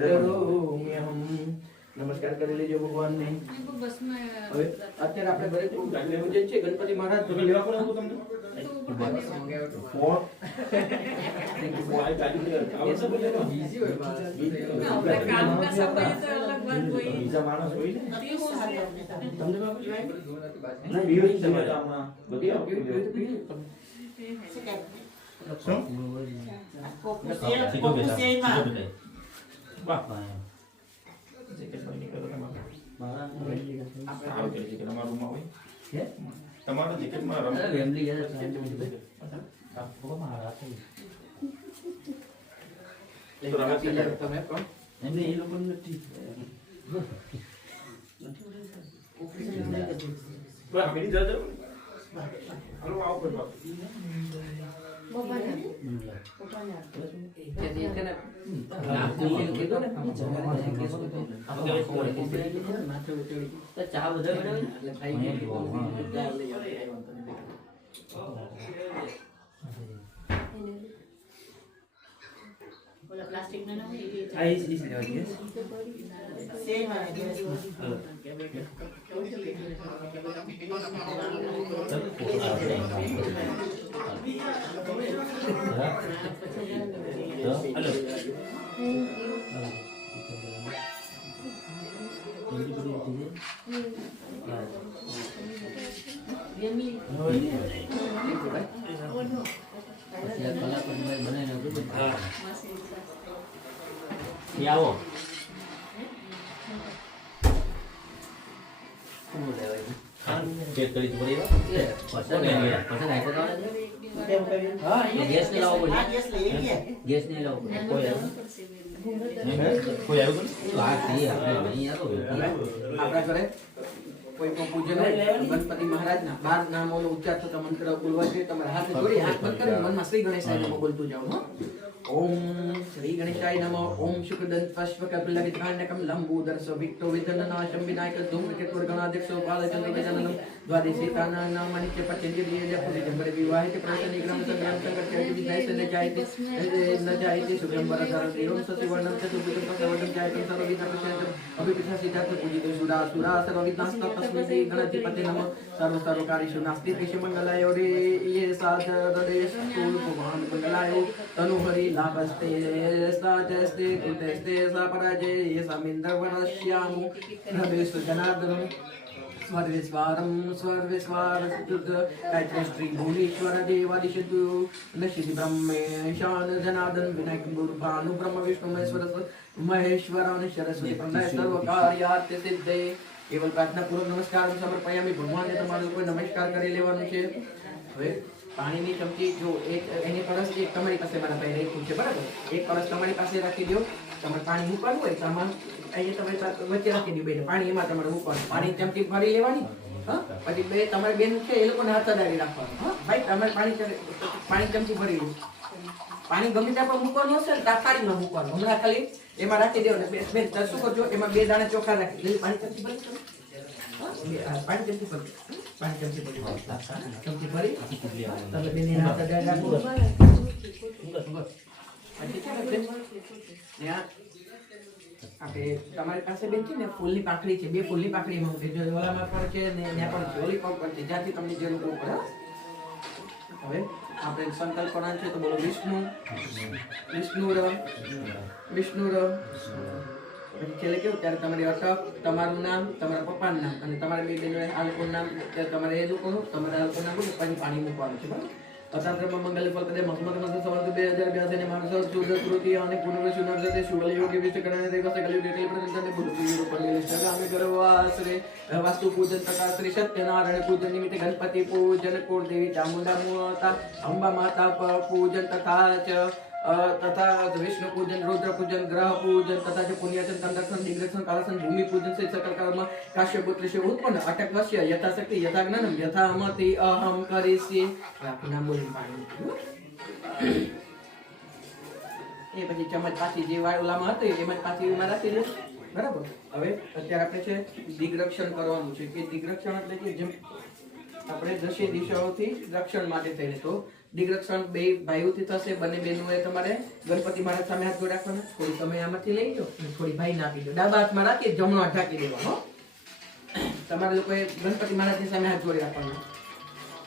કરોમ્યહમ. નમસ્કાર કરી લેજો ભગવાનને. હવે અત્યારે આપણે ઘરે પૂજન છે ગણપતિ મહારાજ. તમે લેવા પડે તમને તમારો જેકેટમાં રમે એમને એ લોકો નથી પ્લાસ્ટિક ના આવો ચેક કરી પડી ગેસ ને લાવવો પડે. ગેસ ને લાવવો પડે. કોઈ આવ્યું? આપણા ઘરે કોઈ પણ પૂજન હોય તો ગણપતિ મહારાજના 12 નામોનો ઉચ્ચાર થતા મંત્ર બોલવા જોઈએ. તમારા હાથ જોડી હાથ બંધ કરીને મનમાં શ્રી ગણેશાય નમઃ બોલતું જાઓ. ઓમ શ્રી ગણેશાય નમઃ. ઓમ શુક્રદંત પશ્વકપિલવિધાનકમ લંબોદરસ વિક્ટો વિધનનાશમ વિનાયક ધૂમ્રકેતુર ગણાધ્યક્ષો બાલચંદ્ર ગજાનનમ દ્વાદશીતાનામ નિત્ય પચેન્દ્રિય પુરીજંબરે વિવાહિત પ્રસન્નિગ્રહ સંગ્રામ સંકટ વિધાય સંજાયતે ન જાયતે શુભ્રંબર દેવમ સતિવર્ણમ ચતુર્ભુજમ સર્વદમ જાયતે સર્વવિધ પ્રસન્ન અભિપિતા સિદ્ધાર્થ પૂજિતો સુરા સુરા સર્વવિદ્નાસ્ત તસ્मै ગણપતિ નમઃ. સર્વ સર્વકારીષુ નાસ્તિ કૃષ્ણ મંગલાય રે યે સાધ હૃદય સ્થૂલ ભગવાન મંગલાય તનુ હરિ લાભસ્તે સાજસ્તે કૃતસ્તે સપરાજે સમિન્દ્ર વરસ્યામુ રમેશ જનાર્દનમ સ્વર્વેશ્વરમ સ્વર્વેશ્વર ગાયત્રી શ્રી ભુવનેશ્વર દેવાદિશતુ નશિતિ બ્રહ્મેશાન જનાર્દન વિનાયક ગુરુભાનુ બ્રહ્મ વિષ્ણુ મહેશ્વરાન સરસ્વતી પ્રણય સર્વ કાર્યાર્થ સિદ્ધે. કેવલ પ્રાર્થના પૂર્વક નમસ્કાર સમર્પયામિ. ભગવાનને તમારે કોઈ નમસ્કાર કરી લેવાનું છે. હવે પાણીની ચમચી જો એની કળશ એક તમારી પાસે મારા ભાઈ રાખ્યું છે, બરાબર? એક કળશ તમારી પાસે રાખી દો. તમારે પાણી મૂકવાનું હોય તો આમાં અહીંયા તમારે વચ્ચે રાખી દો બેન પાણી, એમાં તમારે મૂકવાનું. પાણી ચમચી ભરી લેવાની. હા, પછી બે તમારે બેન છે એ લોકોને હાથ અડાડી રાખવાનું. હા ભાઈ, તમારે પાણી ચમચી ભરી લો. પાણી ગમે ત્યાં પણ મૂકવાનું હશે ને તાકારીમાં મૂકવાનું. હમણાં ખાલી એમાં રાખી દેવાનું. બેન શું કરજો, એમાં 2 દાણા ચોખા રાખી દે. પાણી ચમચી ભરી પાણી ચમચી ભરી પાણી ચમચી ભરી ચમચી ભરી તમે બેન હાથ અડાડી રાખો. આપણે તમારી પાસે બેન છે ને ફૂલની પાંખડી છે, 2 ફૂલની પાંખડી એમાં મૂકી જો. ઓલામાં પણ છે ને ત્યાં પણ છે, ઓલી પણ છે, જ્યાંથી તમને જે લોકો પડે. હવે આપણે સંકલ્પ કરવાનું છે તો બોલો વિષ્ણુ વિષ્ણુર વિષ્ણુર. પછી છેલ્લે કેવું ત્યારે તમારી અટક, તમારું નામ, તમારા પપ્પાનું નામ અને તમારા 2 બહેનો આ લોકોનું નામ, ત્યારે તમારે એ લોકોનું તમારા આ લોકોનું નામ બોલો. પછી પાણી મૂકવાનું છે, બરાબર? અતાત્રમાં મંગલ ફલકદે મહત્મક મંગલ સવર્ત 2082 ને માનસ શુદ્ધ કૃતિ અને પુનર્વસુ નર્જતે શુભ યોગી વિષ્ટ કરણે દેવસ કલિયુગે કલિ પ્રતિષ્ઠાને ભૂતિ રૂપલે સ્વામી ગર્વાશ્રે વાસ્તુ પૂજન તથા શ્રી સત્યનારાયણ પૂજન નિમિત્તે ગણપતિ પૂજન કુળ દેવી ચામુંડા માતા અંબા માતા પૂજન તથા तथा विष्णु पूजन, रुद्र पूजन, ग्रह पूजन तथा जो पुण्याचन, तंत्रक्षण, दिग्रक्षण, कालसन, भूमि पूजन से सकल कर्म काश्यप पुत्र से उत्पन्न अटकवश्य यथाशक्ति यथा ज्ञानम यथा मति अहम करिष्ये. नाम बोलीને પાણી એ પછી ચમચ પાછી જે વાળુલામાં હતી એમાં પાછી એમાં રાખી દે, બરાબર? હવે અત્યારે આપણે છે દિગ્રક્ષણ કરવાનું છે કે દિગ્રક્ષણ એટલે કે જેમ આપણે 10 દિશાઓથી રક્ષણ માટે થઈને તો દિગ્રક્ષણ 2 ભાઈઓથી થશે. બંને બહેનોએ તમારે ગણપતિ મહારાજ સામે હાથ જોડી રાખવાના. થોડી તમે આમાંથી લઈ લો અને થોડી ભાઈને આપી દો. ડાબા હાથમાં રાખી જમણો હાથ ઢાંકી દેવાનો. તમારે લોકોએ ગણપતિ મહારાજની સામે હાથ જોડી રાખવાના.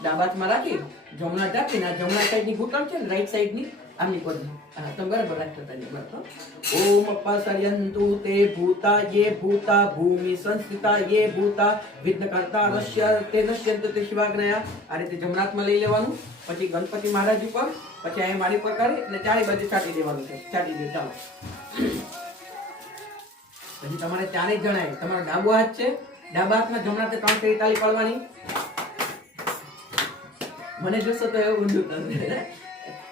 ડાબા હાથમાં રાખી જમણા ઢાંકીને આ જમણા સાઈડની ઘૂંટણ છે ને રાઈટ સાઈડની આમની કોરની તમે બરાબર રાખતા હતા. બરાબર. ઓમ અપસર્યંતુ તે ભૂતા યે ભૂતા ભૂમિ સંસ્થિતા યે ભૂતા વિઘ્નકર્તા રશ્ય તે નશ્યંત તે શિવાગ્રયા. આ રીતે જમણા હાથમાં લઈ લેવાનું. પછી ગણપતિ મહારાજ ઉપર, પછી અહીં મારી પર કરી અને ચારે બાજુ છાંટી દેવાનું છે. છાંટી દે. ચાલો. પછી તમારે ચારે જણાય તમારો ડાબો હાથ છે, ડાબા હાથમાં જમણા હાથે 3 ફેરી તાળી પાડવાની. મને જોશો તો એવું ઊંધું થશે.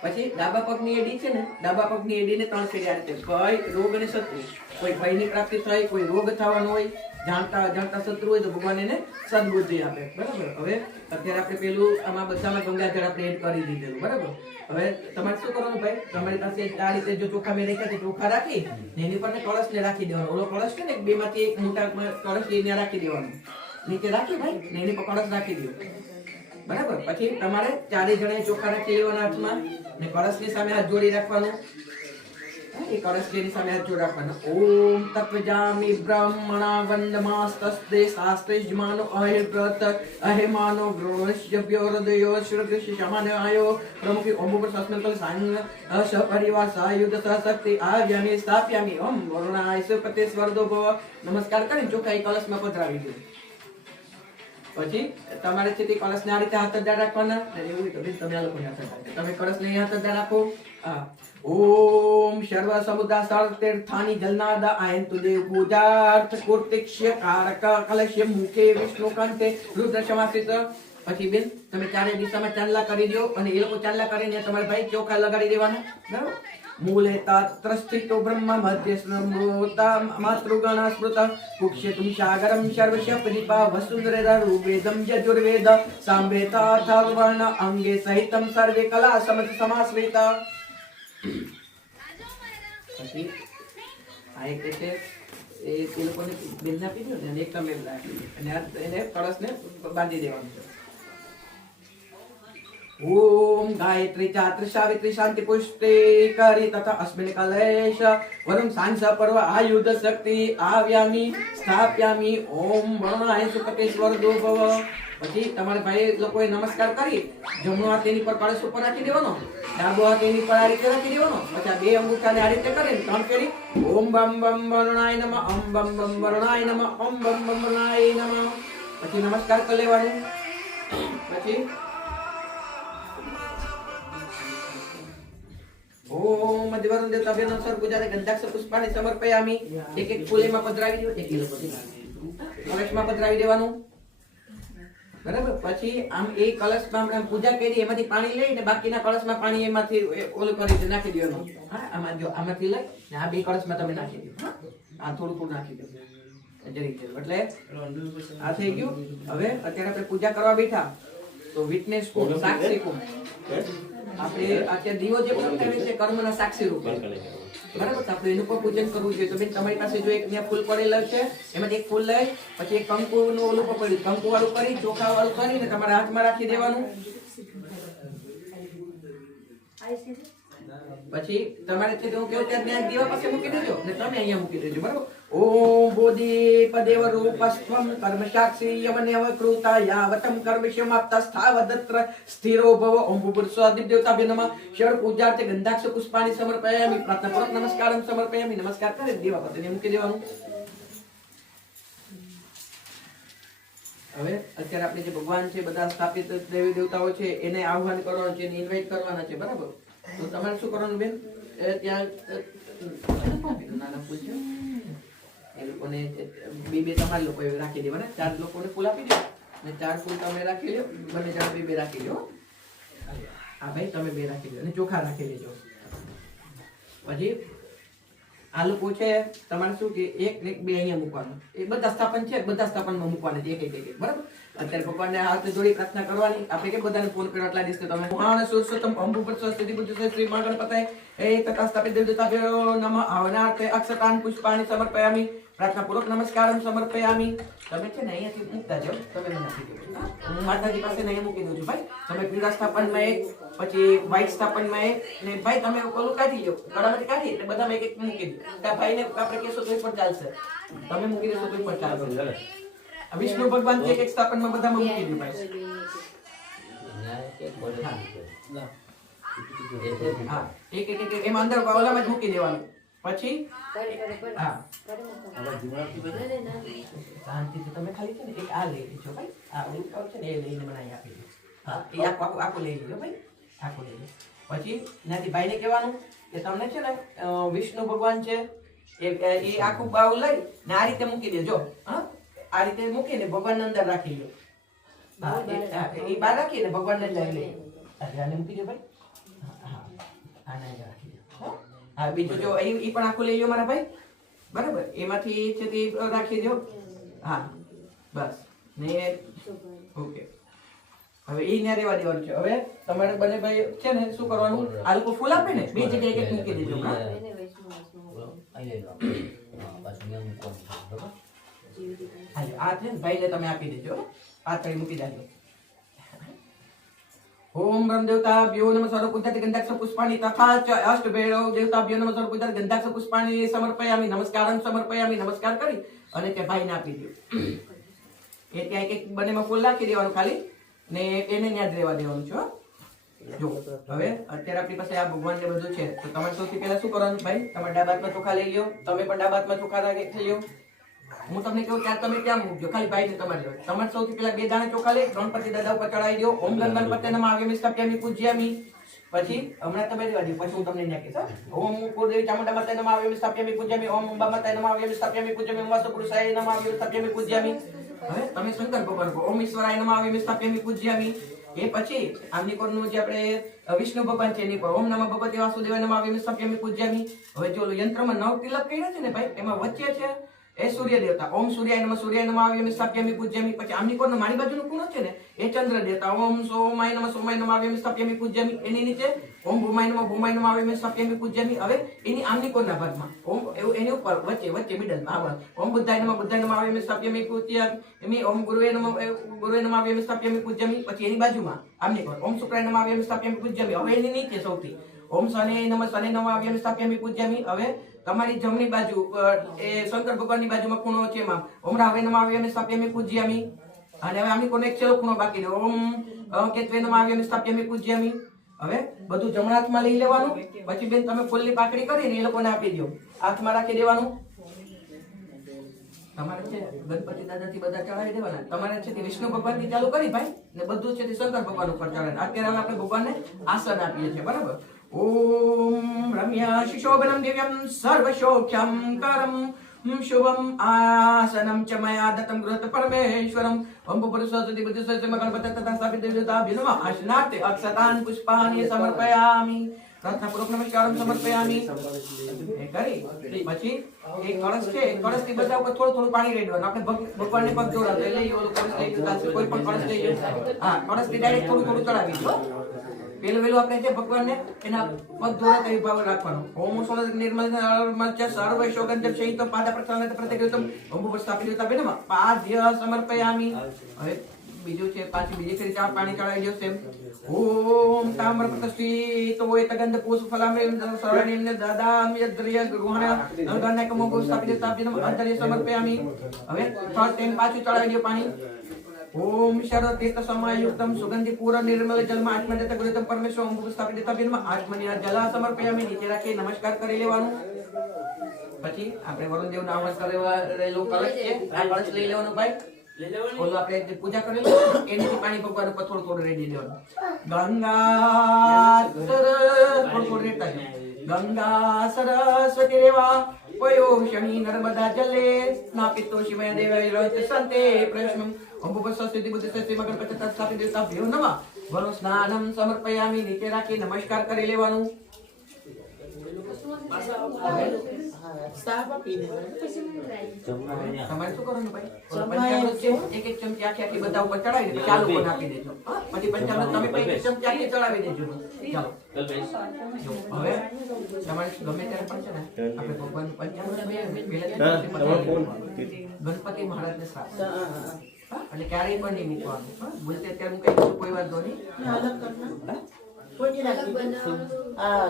પછી ડાબા પગની એડી છે ને, ડાબા પગની એડીને 3 ફેરી આ રીતે ભય, રોગ અને શત્રુ. કોઈ ભયની પ્રાપ્તિ થાય, કોઈ રોગ થવાનો હોય, જાણતા અજાણતા શત્રુ હોય તો ભગવાન એને સદબુદ્ધિ આપે. બરાબર. હવે અત્યારે આપણે પેલું આમાં બધામાં ગંગાજળ આપણે એડ કરી દીધેલું. બરાબર. હવે તમારે શું કરવાનું ભાઈ, તમારી પાસે આ રીતે જો ચોખા મેં રાખ્યા છે, ચોખા રાખી ને એની પર કળશને રાખી દેવાનો. ઓલો કળશ છે ને 2 માંથી એક મોટા કળશ એને રાખી દેવાનું. નીચે રાખી ભાઈ ને એની પર કળશ રાખી દો. બરાબર. પછી તમારે ચારે જણાએ ચોખા રાખી લેવાના હાથમાં ને કળશની સામે હાથ જોડી રાખવાનો. એ કળશની સામે હાથ જોડી રાખવાના. ઓમ તત્વજામિ બ્રહ્મણા વંદમાસ્તસ્તે શાસ્ત્રજમાનો અહેવ્રત અહેમાનો ગ્રોણશ્યભ્યો હૃદયો શ્રદ્ધ્ય શમાનયો પ્રમુખી ઓમ ઉપર સસ્મંતલ સાંગ સપરિવાર સાયુધ સશક્તિ આવ્યામિ સ્થાપ્યામિ ઓમ વરુણાય સુપતે સ્વર્દો ભવ. નમસ્કાર કરીને ચોખા એ કળશમાં પધરાવી દો. પછી તમારે છે તે કળશને આ રીતે હાથ અડા રાખવાના. એવું તો બેન તમે આ લોકોને હાથ અડા, તમે કળશને હાથ અડા રાખો. હા. ઓમ સર્વ સમુદા સર્તીર્થાની જલનાદા આયંતુ દેવ પૂજાર્થ કુર્તિક્ષ્ય કારક કલશ્ય મુખે વિષ્ણુ કંઠે રુદ્ર સમાસિત. પછી બેન તમે ચારે દિશામાં ચાંદલા કરી દો અને એ લોકો ચાંદલા કરીને તમારા ભાઈ ચોખા લગાડી દેવાના. બરાબર. मूले तत्र स्थितो ब्रह्म मध्ये स्मृता मातृगणा स्मृता कुक्षेतुं सागरं सर्वस्य परिपा वसुन्धरेदरुवेदं यजुर्वेद सामवेदा अथर्वर्ण अंगे सहितं सर्वे कला समाश्रिता। પછી આ એક રીતે એ લોકોને બેન આપી દો ને એક તમે આપી દો અને એને કળશને બાંધી દેવાનું છે। ओम गायत्री चात्र सावित्री शांति पुष्टि करी तथा अस्मिन् कलेश वरुण सांस पर्व आयुध शक्ति आव्यामी स्थाप्यामी ओम वरुणाय सुपतेश्वर दो भव। પછી તમારે ભાઈ લોકોએ નમસ્કાર કરી જમણો હાથ એની પર કળશ ઉપર રાખી દેવાનો, ડાબો હાથ એની પર આ રીતે રાખી દેવાનો, પછી આ બે અંગૂઠાને આ રીતે કરીને ત્રણ ફેરી ઓમ બમ બમ વરુણાય નમઃ ઓમ બમ બમ વરુણાય નમઃ ઓમ બમ બમ વરુણાય નમઃ। પછી નમસ્કાર કરી લેવાનું। પછી ओम मध्यवरण देवताभ्यो नमस्कार पूजारे गंधाक्ष पुष्पाणि समर्पयामि। एक एक फूलेમાં પધરાવી દો, એક કિલો કલશમાં પધરાવી દેવાનું બરાબર। પછી આમ એ કલશમાં આપણે પૂજા કરી એમાંથી પાણી લઈને બાકીના કલશમાં પાણી એમાંથી ઓલું કરી નાખી દેવાનું। હા આમાં જો આમાંથી લઈ ને આ બે કલશમાં તમે નાખી દો। હા આ થોડું થોડું નાખી દો જરીક એટલે આ થઈ ગયું। હવે અત્યારે આપણે પૂજા કરવા બેઠા તો વિટનેસ કોણ સાક્ષી કોણ આપણે અત્યારે દીવો જે પ્રગટાવે છે કર્મના સાક્ષી રૂપે બરાબર। તો આપણે એનું પણ પૂજન કરવું જોઈએ। તો બેન તમારી પાસે જો એક ત્યાં ફૂલ પડેલા છે એમાંથી એક ફૂલ લઈ પછી એક કંકુનું ઓલું પકડી કંકુ વાળું કરી ચોખા વાળું કરીને તમારા હાથમાં રાખી દેવાનું। પછી તમારે છે હું કેવું ત્યાં ત્યાં દીવા પાસે મૂકી દેજો ને તમે અહીંયા મૂકી દેજો બરાબર। ओम बोधि पदेव रूपस्त्वं कर्म साक्षी यमनेव कृता यावतं कर्मक्षमाप्तस्थावदत्र स्थिरो भव। ओम भूर्भुवस्सुवः देवताभ्यो नमः। षड पूजार्थे गंधाक्ष पुष्पाणि समर्पयामि। प्रार्थनापूर्वक नमस्कारं समर्पयामि। नमस्कार करे देवा પતિને મૂકી દેવાનું। હવે અત્યારે આપણે જે ભગવાન છે બધા સ્થાપિત દેવી દેવતાઓ છે એને આહ્વાન કરવાનું છે, એને ઇન્વાઇટ કરવાના છે બરાબર। તો તમારે શું કરવાનું બેન ત્યાં નાના ફૂલ છે એ લોકોને બે બે તમારા લોકોએ રાખી દેવાના। ચાર લોકોને ફૂલ આપી દો અને ચાર ફૂલ તમે રાખી લો, બંને જણા બે બે રાખી લો। હા ભાઈ તમે બે રાખી લો અને ચોખા રાખી લેજો। પછી આ લોકો છે તમારે શું કે એક ને બે અહીંયા મૂકવાનું, એ બધા સ્થાપન છે બધા સ્થાપનમાં મૂકવાના એક એક એક બરાબર। અત્યારે ભગવાનને હાથ જોડી પ્રાર્થના કરવાની। આપણે કે બધાને ફોન કર્યો આટલા દિવસ તમે મહાન સુરસોત્તમ અંબુપર સ્વસ્તિ બુદ્ધ શ્રી મહાગણ પતાય એ તથા સ્થાપિત દેવતાભ્યો નમઃ આવનાર્થે અક્ષતાન પુષ્પાણિ સમર્પયામિ। प्रार्थना पूर्वक नमस्कारं समर्पयामि। તમે છે ને અહીંયાથી મૂકતા જાઓ, તમે મને આપી દો। હું માતાજી પાસે નહીં મૂકી દઉં છું ભાઈ। તમે પીળા સ્થાપનમાં એક પછી વ્હાઈટ સ્થાપનમાં એક ને ભાઈ તમે ઓલું કાઢી લો કડામાંથી કાઢી એટલે બધામાં એક એક મૂકી દો। ત્યાં ભાઈને આપણે કહેશો તો પણ ચાલશે, તમે મૂકી દેશો તો પણ ચાલશે। વિષ્ણુ ભગવાન એક એક સ્થાપનમાં બધામાં મૂકી દો ભાઈ। હા એક એક એક એમાં અંદર ઓલામાં જ મૂકી દેવાનું। પછી હા શાંતિથી તમે ખાલી છે ને એક આ લઈ લેજો ભાઈ। આ ઉપર છે ને એ લઈને બનાવી આપી દો। હા એ આખું લઈ લેજો ભાઈ, આખું લઈ લો। પછી ત્યાંથી ભાઈને કહેવાનું કે તમને છે ને વિષ્ણુ ભગવાન છે એ આખું બાઉ લઈ ને આ રીતે મૂકી દેજો। હા આ રીતે મૂકીને ભગવાનને અંદર રાખી લો। હા એ બહાર રાખીને ભગવાનને લઈ લે આને મૂકી દો ભાઈ। હા આને રાખી દો। હા બીજું જો એ પણ આખું લઈ લો મારા ભાઈ બરાબર। એમાંથી છે તે રાખી દો। હા બસ ને ઓકે। હવે એ ને રહેવા દેવાનું છે। હવે તમારે બંને ભાઈ છે ને શું કરવાનું આ લોકો ફૂલ આપે ને બે જગ્યાએ એક મૂકી દેજો। હા આ છે ને ભાઈને તમે આપી દેજો। આ તળી મૂકી દેજો। ओम ब्रह्म देवताभ्यो नमः। सर्वपूजार्थे गंधाक्ष पुष्पाणि तथा च अष्टभैरव देवताभ्यो नमः। सर्वपूजार्थे गंधाक्ष पुष्पाणि समर्पयामि। नमस्कारं समर्पयामि। नमस्कार કરી અને તે ભાઈને આપી દો। એ ત્યાં એક બંનેમાં ફૂલ રાખી દેવાનું ખાલી ને એને યાદ રહેવા દેવાનું છે। જો હવે અત્યારે આપણી પાસે આ ભગવાન ને બધું છે તો તમારે સૌથી પહેલા શું કરવાનું ભાઈ તમારા ડાબા હાથમાં ચોખા લઈ લ્યો, તમે પણ ડાબા હાથમાં ચોખા રાખી લ્યો। હું તમને કહું ત્યારે તમે ત્યાં મૂકજો ખાલી ભાઈને તમારે સૌથી પહેલા બે દાણા ચોખા લઈ ગણપતિ દાદા ઉપર ચડાવી દો। ઓમ ગણપતિ નમઃ આવ્યામિ સ્થાપ્યામિ પૂજ્યામિ। પછી હમણાં તમે રહેવા દો પછી હું તમને ત્યાં કહીશ। ઓમ કુળદેવી ચામુંડા માતાય નમઃ આવ્યામિ સ્થાપ્યામિ પૂજ્યામિ। ઓમ અંબા માતાય નમઃ આવ્યામિ સ્થાપ્યામિ પૂજ્યામિ। ઓમ વાસુપુરુષાય નમઃ આવ્યામિ સ્થાપ્યામિ પૂજ્યામિ। હવે તમે શંકર ભગવાન કહો ઓમ ઈશ્વરાય નમઃ આવ્યામિ સ્થાપ્યામિ પૂજ્યામિ। એ પછી આમની કોરનું જે આપણે વિષ્ણુ ભગવાન છે એની પર ઓમ નમઃ ભગવતે વાસુદેવાય નમઃ આવીને સપ્યમી પૂજ્યામી. હવે જો યંત્રમાં 9 તિલક કર્યા છે ને ભાઈ, એમાં વચ્ચે છે એ સૂર્ય દેવતા. ઓમ સૂર્યાય નમઃ આવીને સપ્યમી પૂજ્યામી. પછી આમની કોરનો મારી બાજુનો ખૂણો છે ને એ ચંદ્ર દેવતા. ઓમ સોમાય નમઃ આવીને સપ્યમી પૂજ્યામી. એની નીચે ઓમ ભૂમાય નમઃ આવીને સપ્યમી પૂજ્યામી. હવે એની આમની કોરના ભાગમાં ઓમ એવું એની ઉપર વચ્ચે મિડલમાં ઓમ બુદ્ધાય નમઃ આવીને સપ્યમી પૂજ્યામી. ઓમ ગુરુએ નમઃ આવીને સપ્યમી પૂજ્યામી. પછી એની બાજુમાં આમની કોર ઓમ શુક્રાય નમઃ આવીને સપ્યમી પૂજ્યામી. હવે એની નીચે સૌથી ઓમ શનિ નમઃ આવીને સપ્યમી પૂજ્યામી. હવે તમારી જમણી બાજુ એ શંકર ભગવાનની બાજુમાં ખૂણો છે એમાં ઓમ રાવે નમઃ આવીને સપ્યમી પૂજ્યામી. અને હવે આમની કોને એક છેલ્લો ખૂણો બાકી છે ઓમ કેતવે નમઃ આવીને સપ્યમી પૂજ્યામી. હવે બધું જમણા હાથમાં લઈ લેવાનું. પછી બેન તમે ફૂલની પાકડી કરીને એ લોકોને આપી દો. હાથમાં રાખી દેવાનું. તમારે છે ગણપતિ દાદાથી બધા ચડાવી દેવાના. તમારે છે તે વિષ્ણુ ભગવાનથી ચાલુ કરી ભાઈ ને બધું છે તે શંકર ભગવાન ઉપર ચડાવે. અત્યારે આપણે ભગવાનને આસન આપીએ છીએ, બરાબર. ઓમ રમ્યા શિશોભનમ દિવ્યમ સર્વશોખ્યમ કરમ શુભમ આસનમ ચ મયા દત્તમ ગૃહત પરમેશ્વરમ. ઓમ પુરુષોત્તિ બુદ્ધિ ગણપતિ તથા સ્થાપિત દેવતાભ્યો નમઃ. આસનાર્થે અક્ષતાન પુષ્પાણિ સમર્પયામિ. પ્રાર્થનાપૂર્વક નમસ્કારમ સમર્પયામિ. એ કરી પછી એક કળશ છે, કળશ થી બધા ઉપર થોડું થોડું પાણી રેડવાનું. આપણે ભગવાનને પગ જોડાતો એટલે ઓલું કળશ લઈ જતા કોઈ પણ કળશ લઈ જતા. હા, કળશ થી ડાયરેક્ટ થોડું થોડું ચડાવી દો. પેલું આપણે છે ભગવાનને એના પગ ધોળા તેવી ભાવ રાખવાનો. ઓમ સોલદ નિર્મલ નર્મચ સર્વ શોગંધ સહિત પાદ પ્રસાદ પ્રતિગૃતમ ઓમ સ્થાપિત હતા બેનમાં પાદ્ય સમર્પયામિ. હવે બીજું છે પાછી બીજી ફરી ચા પાણી ચડાવી દો. તેમ ઓમ તામ્ર પ્રતિષ્ઠિત હોય તગંધ પુષ્પ ફલામેમ સરણિમ દાદામ યદ્રિય ગૃહણ નલગણક મોગો સ્થાપિત હતા બેનમાં અંતર્ય સમર્પયામિ. હવે ફળ તેમ પાછું ચડાવી દો પાણી. ઓમ શરદ તીર્થ સમાયુક્તમ સુગંધિ પૂર્ણ નિર્મલ જલમાં આત્મનેત ગુરુતમ પરમેશ્વર ઓમ સ્થાપિત તબિનમાં આત્મનિયા જલા સમર્પયામિ. નીચે રાખી નમસ્કાર કરી લેવાનું. પછી આપણે વરુણદેવ નો આવાજ કરેલો કળશ છે, આ કળશ લઈ લેવાનો ભાઈ. ઓલો આપણે જે પૂજા કરેલી એની પાણી ભગવાન ઉપર થોડું થોડું રેડી દેવાનું. ગંગા થોડું થોડું રેડતા જાઓ. ગંગા સરસ્વતી રેવા પયોષણી નર્મદા જલે સ્નાપિતો શિવય દેવાય રોહિત સંતે પ્રશ્નમ. ઓમ ભૂપસ્વસ્તિ બુદ્ધિસ્વસ્તિ ગણપતિ તથા સ્થાપિત દેવતાભ્યો નમઃ. વરો સ્નાનમ સમર્પયામિ. નીચે રાખી નમસ્કાર કરી લેવાનું. તમારે શું કરવાનું ભાઈ? પંચામૃત છે એક એક ચમચી આખી આખી બધા ઉપર ચડાવી દે. ચાલુ પણ આપી દેજો. પછી પંચામૃત તમે પણ એક ચમચી આખી ચડાવી દેજો. ચાલો હવે તમારે ગમે ત્યારે પણ છે ને આપણે ભગવાન પંચામૃત ગણપતિ મહારાજને શ્રાદ્ધ એટલે ક્યારેય પણ નહીં મૂકવાનું. બોલતે અત્યારે મૂકાઈ ગયું કોઈ વાંધો નહીં.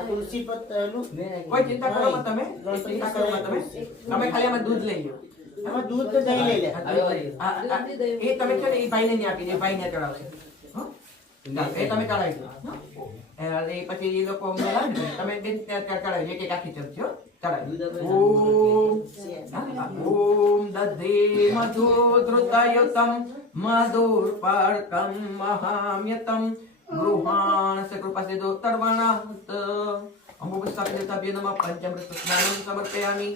તુલસી પત્તરનું કોઈ ચિંતા કરો મત તમે. ચિંતા કરો મત તમે. તમે ખાલી આમાં દૂધ લઈ લો. આમાં દૂધ તો દહીં લઈ લે. એ તમે છે ને એ ભાઈને નહીં આપી દે, ભાઈને ચડાવશે. એ તમે ચડાવી દો. એ પછી એ લોકો તમે બેન ચડાવી એક એક આખી ચમચી ચડાવી. ઓમ દધે મધુ ધૃતયુતમ મધુર્પર્કમ મહામ્યતમ ગૃહાણ સે કૃપા સિદ્ધો તર્વણાત. અમુક સ્થાપિત દેવતાભ્યો નમઃ. પંચામૃત સ્નાનમ સમર્પયામિ.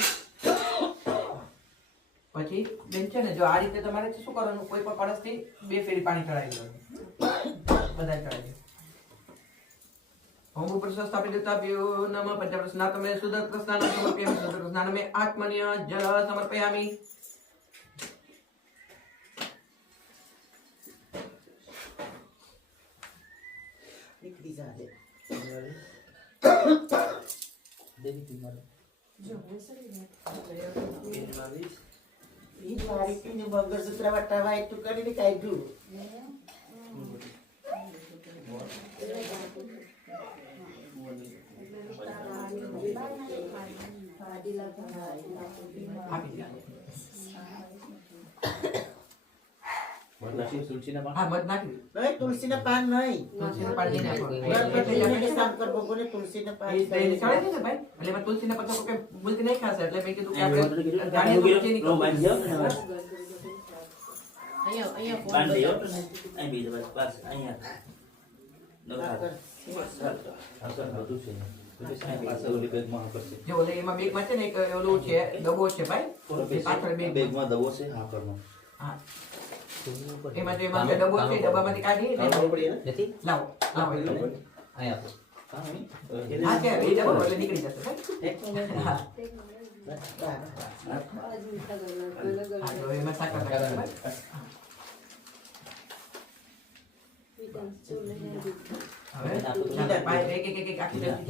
પછી બેન છે ને જો આ રીતે તમારે શું કરવાનું, કોઈ પણ કળશથી 2 ફેરી પાણી ચડાવી દેવાનું. બધા ચડાવી દો. ઓમ ઉપર સ્થાપિત દેવતાભ્યો નમઃ. પંચામૃત સ્નાનમ સુદર્શન સ્નાનમ સમર્પયામિ. સુદર્શન સ્નાનમ આત્મન્ય જલ સમર્પયામિ. મંગળસૂત્ર વટાવા એટલું કરીને કાઢ્યું. હા મધ નાખી. નહીં, તુલસીના પાન નહીં. તુલસીના પાન નહીં નાખવાનું. ગણપતિને શંકર ભગવાનને તુલસીના પાન એ ચડાવી દે ને ભાઈ. એટલે એમાં તુલસીના પત્તા કોઈ ભૂલથી નહીં ખાશે. એટલે મેં કીધું કે આપણે જાણીએ તુલસીની જો ઓલે એમાં બેગમાં છે ને એક ઓલું છે ડબ્બો છે ભાઈ. પાછળ બેગમાં દવો છે. હા, હા એમાં જે એમાં જે ડબ્બો છે એ ડબ્બામાંથી કાઢી ને નથી લાવો લાવો અહીં આપો હા છે એ ડબ્બો એટલે નીકળી જશે હા તો એમાં સાકર નાખી હવે ચાલો પાય એક આખી ચમચી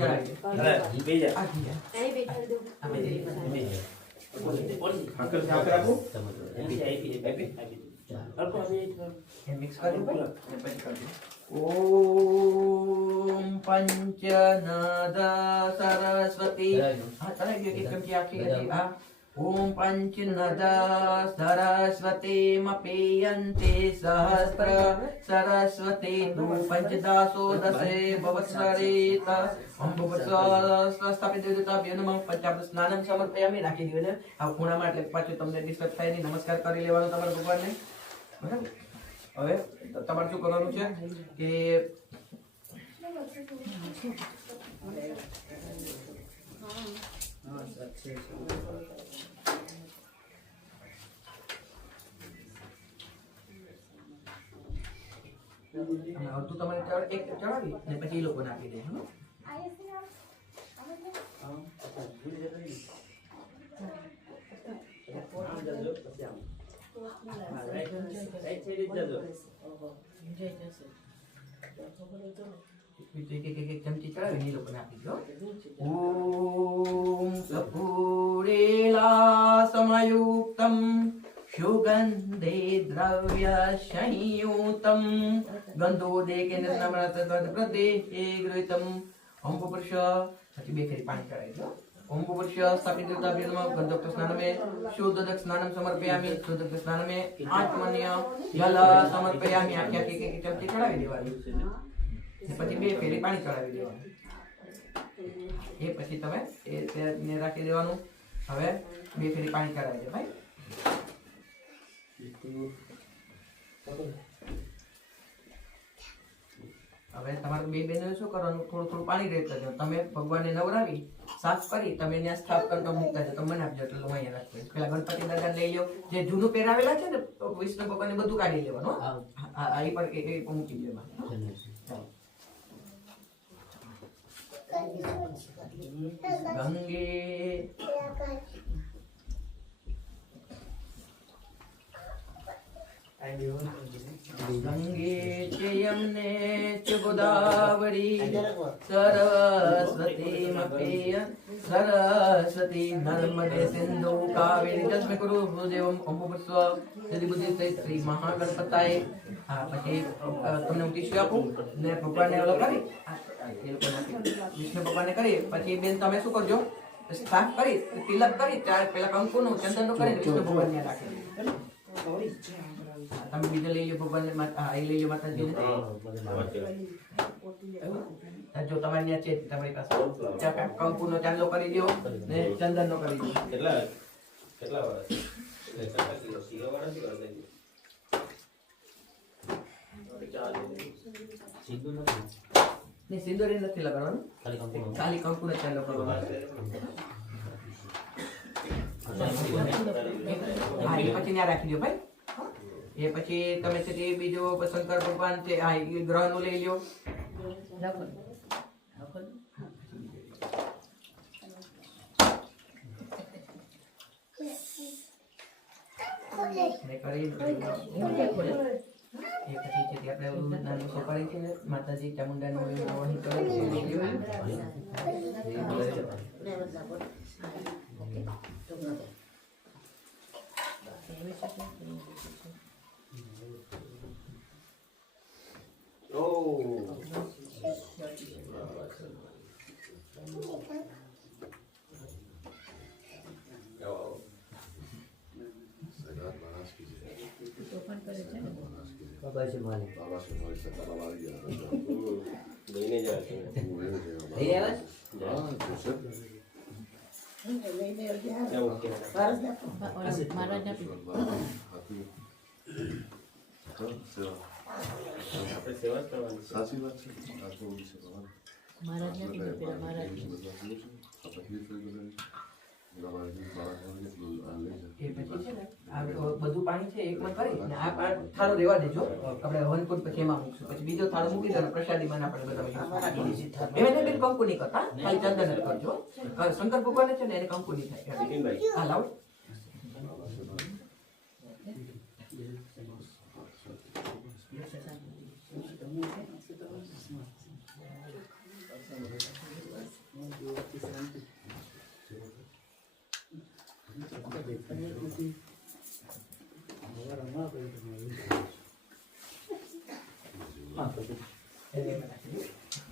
ચડાવી મિક્સ કરી ઓમ પંચનદ સરસ્વતી હા ચડાવી દો એક ચમચી આખી હતી હા ઓમ પંચનદ સરસ્વતી મપીયન્તે સહસ્ત્ર સરસ્વતી તુ પંચદાસો દસે ભવત્સરેત સ્થાપિત દેવતાભ્યો નમઃ પંચામૃત સ્નાનમ સમર્પયામિ રાખી દો ને આ ખૂણામાં એટલે પાછું તમને ડિસ્ટર્બ થાય નહીં નમસ્કાર કરી લેવાનો તમારા ભગવાનને બરાબર હવે તમારે શું કરવાનું છે કે અડધું તમારે એક ચડાવી ને પછી એ લોકોને આપી દે એક ચમચી ચડાવીને એ લોકોને આપી દો ઓમ કપૂરેલા સમયુક્તમ સુગંધે દ્રવ્ય સંયુતમ ગંધોદે કેન્દ્રનામૃત પ્રદેહે ગૃહીતમ ઓમ પુરુષ પછી બે ફેરી પાણી ચડાવી દો ઓમ પુરુષ સ્થાપિત દેવતાભ્યો નમઃ ગંધોક્ત સ્નાનમે શુદ્ધોદક સ્નાનમ સમર્પયામિ શુદ્ધોદક સ્નાનમે આત્મન્ય જલ સમર્પયામિ આખી આખી એક ચમચી ચડાવી દેવાની પછી બે ફેરી પાણી ચડાવી દેવાનું એ પછી તમે એ રાખી દેવાનું હવે બે ફેરી પાણી ચડાવી દે ભાઈ હવે તમારે બે બેનો શું કરવાનું થોડું થોડું પાણી રેડતા જાઓ તમે ભગવાનને નવરાવી સાફ કરી તમે ત્યાં સ્થાપ કરતા મૂકતા જાઓ તમે મને આપજો એટલે હું અહીંયા રાખી પેલા ગણપતિ દાદા લઈ લો જે જૂનું પહેરાવેલા છે ને વિષ્ણુ ભગવાનને બધું કાઢી લેવાનું હા એ પણ એ મૂકી દો એમાં ગંગે ગંગે ચ યમને ચ ગોદાવરી સરસ્વતી મપેય સરસ્વતી નર્મદે સિંધુ કાવેરી તસ્मै કુરુ દેવમ ઓમ ભૂર્ભુવઃ યદિ બુદ્ધિ શ્રી મહાગણપતાય હા પછી તમને હું ટીશ્યુ આપું ને ભગવાનને ઓલો કરી એ લોકોને વિષ્ણુ ભગવાનને કરી પછી બેન તમે શું કરજો સાફ કરી તિલક કરી ત્યારે પેલા કંકુનું ચંદનનું કરીને વિષ્ણુ ભગવાનને રાખી તમે બીજો લઈ લો ભગવાનને એ લઈ લો માતાજીને જો તમારી ત્યાં છે તમારી પાસે કંકુનો ચાંદલો કરી દો ને ચંદનનો કરી દો કેટલા વર્ષ નહીં સિંદૂરી નથી લગાડવાનું ખાલી કંકુનો ચાંદલો કરવાનો હા એ પછી ત્યાં રાખી દો ભાઈ એ પછી તમે છે તે બીજો શંકર ભગવાન છે હા એ ગ્રહનું લઈ લ્યો માતાજી ચામુંડાનું વહી કરે સાચી વાત છે બધું પાણી છે એક માં કરી ને આ થાળો રેવા દેજો, આપણે હવનકુંડ પછી એમાં મૂકશું, પછી બીજો થાળો મૂકી દો, પ્રસાદીમાં આપણે બધા એમને બિલ કંકુ નહીં કરતા, ખાલી ચંદન જ કરજો. શંકર ભગવાન છે ને એને કંકુ નહીં થાય. હા લાવો.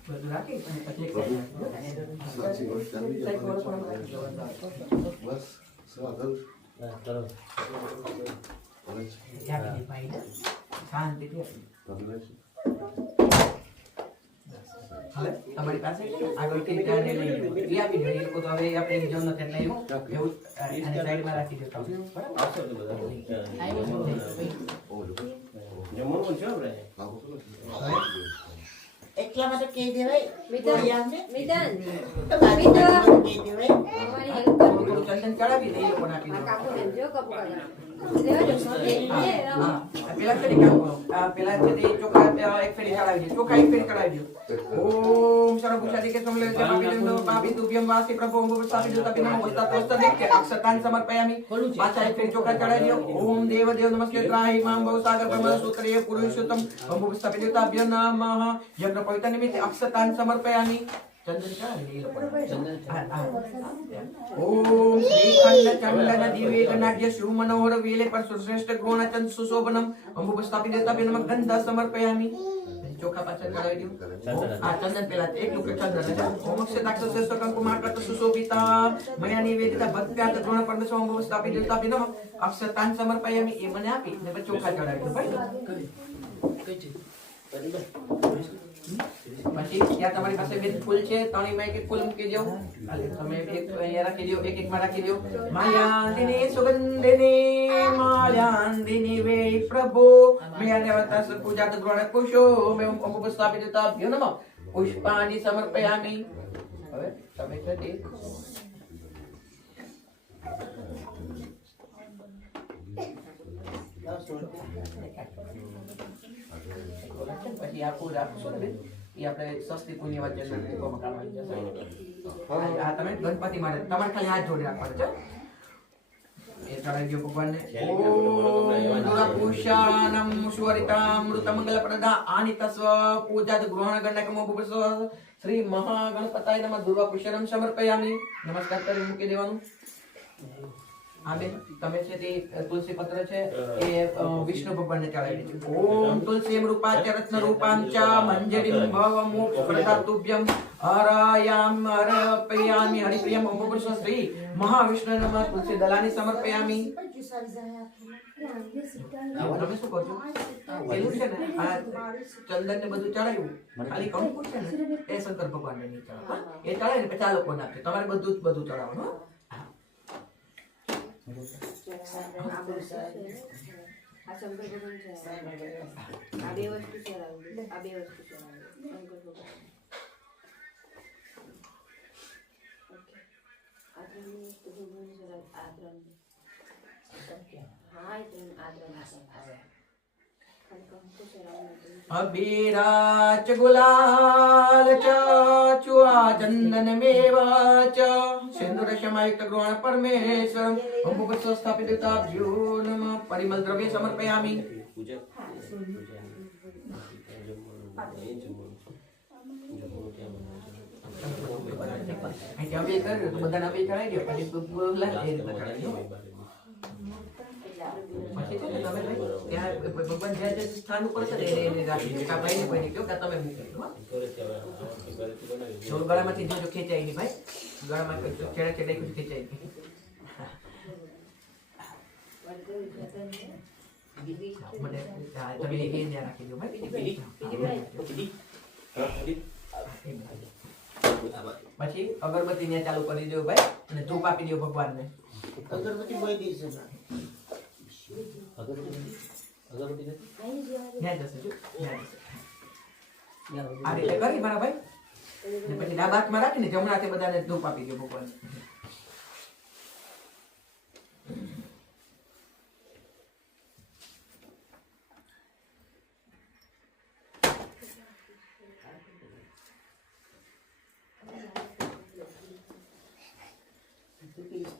બધું રાખી અને પછી સાચી વાત બસ સ્વાગત શાંતિથી તમને હવે તમારી પાસે આગળ કઈ ત્યાં લઈ લો એ આપી દો. એ લોકો તો હવે આપણે એની જરૂર નથી એટલે એવું એવું આને સાઈડમાં રાખી દો. જમવાનું છે આપણે એટલા માટે કહી દેવાય ગોળિયાને. મિતાન તમારી પાસે કહી દેવાય. અમારી હેલ્પ થોડું થોડું ચંદન ચડાવી દે, એ લોકોને આપી દો. કાપો ને જો કપો કાઢો લેવા દો હા, પેલા ફેરી કામ કરો. પેલા છે તે ચોખા એક ફેરી ચડાવી દો, ચોખા એક ફેરી ચડાવી દો. ઓમ સર્વભૂષાદિ કે સમલે જમાપિદંડો પાપી તુભ્યમ વાસી પ્રભુ ઓમ ભવસ્થાપિ દુતાપિનમ વસ્તાતોસ્તદિક્કે અક્ષતાન સમર્પયામિ. પાછા એક ફેરી ચોખા ચડાવી દો. ઓમ દેવ દેવ નમસ્તે ત્રાહિ મામ ભવસાગર બ્રહ્મ સૂત્રય પુરુષોત્તમ ઓમ ભવસ્થાપિ દુતાભ્યો નમઃ. યજ્ઞ પવિત્ર નિમિત્તે અક્ષતાન સમર્પયામિ. ચંદન ચડાવી દે એ લોકોને. ઓમ શ્રીખંડ ચંદન દિવ્ય ગણાઢ્ય શિવ મનોહર વેલે પર સુશ્રેષ્ઠ ગુણચંદ સુશોભનમ અંબુ સ્થાપિત દેતા બેનમ ગંધા સમર્પયામિ. ચોખા પાછળ ચડાવી દઉં. આ ચંદન પેલા એકલું ચંદન ઓમ અક્ષતાક્ષ કંકુમાર કરત સુશોભિતા મયા નિવેદિતા ભક્ત્યાત ગુણ પરમેશ્વર અંબુ સ્થાપિત દેતા બેનમ અક્ષતાન સમર્પયામિ. એ મને આપી ને પછી ચોખા ચડાવી દઉં. પછી ત્યાં તમારી પાસે બે ફૂલ છે, ત્રણેયમાં એક એક ફૂલ મૂકી દો. તમે એક અહીંયા રાખી દો, એક એકમાં રાખી દો. માલ્યાંદિની સુગંધિની માલ્યાંદિની વે પ્રભો મયાન્યવતસ પૂજાત ગ્રહણ કુશો મે ઉપસ્થાપિત તાભ્યો નમઃ પુષ્પાણિ સમર્પયામિ. હવે તમે છે તે પછી આ ફૂલ આપશું ને એ આપણે સસ્તી પુણ્ય વચ્ચે આ તમે ગણપતિ માટે તમારે ખાલી હાથ જોડી રાખવાનું છે. એ ચડાવી દો ભગવાનને. ઓમ પુષાણમ સુવરિતામૃત મંગલ પ્રદા આનિતસ્વ પૂજાત ગ્રહણ ગણકમો ભૂપસ્વ શ્રી મહાગણપતાય નમઃ. દુર્વા પુષ્યરમ સમર્પયામિ. નમસ્કાર કરી મૂકી દેવાનું. હા બેન, તમે છે તે તુલસી પત્ર છે એ વિષ્ણુ ભગવાનને ચડાવી દીધું. ઓમ તુલસીમ રૂપાચ રત્ન રૂપામ ચ મંજરીમ ભવ મોક્ષ પ્રદાતુભ્યમ હરયામ હરપયામિ હરિપ્રિયમ ઓમ પુરુષ શ્રી મહાવિષ્ણુ નમઃ. તુલસી દલાની સમર્પયામિ. તમે શું કહો છો? પેલું છે ને આ ચંદન ને બધું ચડાવ્યું, ખાલી કંકુ છે ને એ શંકર ભગવાનને નહીં ચડાવવા. એ ચડાવે ને પછી આ લોકો નાખે. તમારે બધું ચડાવવાનું. આ શંકર ભગવાન છે. આ બે વસ્તુ ચડાવી, આ બે વસ્તુ ચડાવી શંકર ભગવાન. ઓકે, આ ત્રણ વસ્તુ ભગવાન ચડાવી. આ ત્રણ હા એ ત્રણ આ ત્રણ અબીરાચ ગુલાલ ચ ચુઆ ચંદન મેવા ચ સિંદુર શમાયુક્ત ગ્રહણ પરમેશ્વરમ ઓમ ભૂપસ્વ સ્થાપિત તાભ્યો નમઃ. પરિમલ દ્રવ્ય સમર્પયામિ. અહીં અભી કર્યું તો બધાને અભી ચડાવી દો. પછી પછી છે ને તમે ત્યાં ભગવાન જે સ્થાન ઉપર છે એને રાખી દો. ભાઈ ને ભાઈ કહો કે તમે મૂકી દો. જો ગળામાંથી જો ખેંચાય નહીં ભાઈ, ગળામાં છેડે છેડે ખેંચાય નહીં. મને તમે એ ત્યાં રાખી દો ભાઈ. પછી અગરબત્તી ને ચાલુ કરી દો ભાઈ અને ધૂપ આપી દો ભગવાનને. અગરબત્તી કોઈ દિવસે ના. આ રીતે કરી મારા ભાઈ. પછી ડાબા હાથમાં રાખીને જમણા હાથે બધાને ધૂપ આપી દો ભગવાન.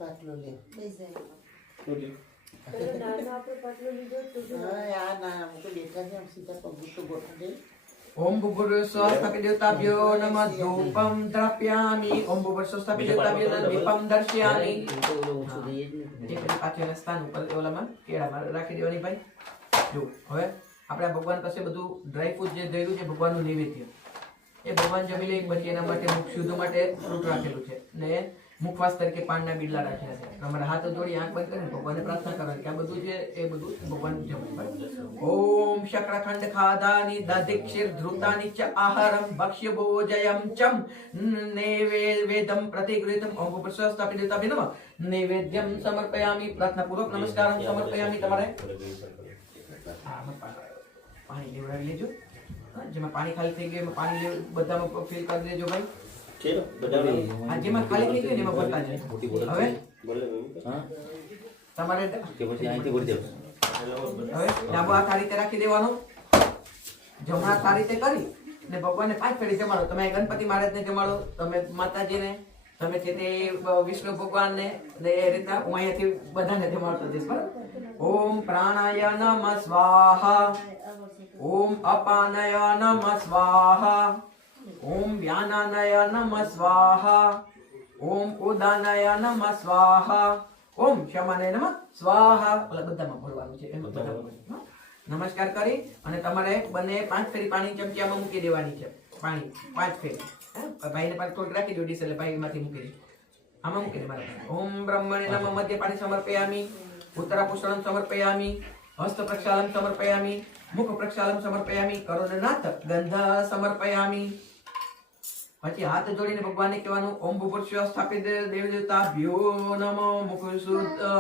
પાટલો લે ઓકે હા યાર ના મુકો બેઠા છે આમ સીધા પગ તો ગોઠવી દે ओम भूर्भुवस्सुवः स्थापितदेवताभ्यो नमः धूपं द्रापयामि ओम भूर्भुवस्सुवः स्थापितदेवताभ्यो नमः दीपं दर्शयामि एक પાછળના સ્થાન ઉપર ઓલામાં કેળામાં રાખી દેવાની ભાઈ જો હવે આપણે ભગવાન પાસે બધું ડ્રાય ફ્રૂટ જે ધર્યું છે ભગવાનનું નૈવેદ્ય એ ભગવાન જમી લે પછી એના માટે મુખ શુદ્ધ માટે ફ્રૂટ રાખેલું છે ને મુખવાસ તરીકે પાનના બીડલા રાખેલા છે તમારા હાથ જોડી આંખ બંધ કરીને ભગવાનને પ્રાર્થના કરવાની કે આ બધું છે એ બધું ભગવાન જમે ઓમ શક્રખંડ ખાદાની દધિક્ષિર ધૃતાની ચ આહારમ ભક્ષ્ય ભોજયમ ચમ નૈવેદ્યમ પ્રતિગૃહિતમ ઓમ ભૂર્ભુવસ્સુવઃ સ્થાપિતદેવતાભ્યો નમઃ નૈવેદ્યમ સમર્પયામિ પ્રાર્થના પૂર્વક નમસ્કારમ સમર્પયામિ તમારે પાણી લેવડાવી લેજો જેમાં પાણી ખાલી થઈ ગયું એમાં પાણી બધામાં ફિલ કરી દેજો ભાઈ હા જેમાં ખાલી થઈ ગયું ને એમાં ભરતા જાય હવે તમારે હવે ડાબો હાથ આ રીતે રાખી દેવાનો જમણો હાથ આ રીતે કરી ને ભગવાનને 5 ફેરી જમાડો તમે ગણપતિ મહારાજને જમાડો તમે માતાજીને તમે છે તે વિષ્ણુ ભગવાનને ને એ રીતના હું અહીંયાથી બધાને જમાડતો જઈશ બરાબર ઓમ પ્રાણાય નમઃ સ્વાહા ओम अपानय नमः स्वाहा ओम व्यानानय नमः स्वाहा ओम उदानय नमः स्वाहा ओम शमानय नमः स्वाहा એટલે બધામાં બોલવાનું છે એમ બધા નમસ્કાર કરી અને તમારે બંને 5 ફેરી પાણી ચમચીમાં મૂકી દેવાની છે પાણી 5 ફેરી ભાઈને પાછળ થોડું રાખી દો ડીશ એટલે ભાઈમાંથી મૂકી દે આમાં મૂકી દે મારા ઓમ બ્રહ્મણે નમઃ મધ્ય પાણી સમર્પયામિ ઉત્તરાપુષણમ સમર્પયામિ હસ્ત પ્રક્ષાલમ સમર્પયામિ मुख प्रक्षालन समर्पयामि करोनाथ गंध समर्पयामि પછી હાથ જોડીને ભગવાનને કહેવાનું ઓમ ભૂર્ભુવસ્સુવઃ સ્થાપિત દેવદેવતાભ્યો નમઃ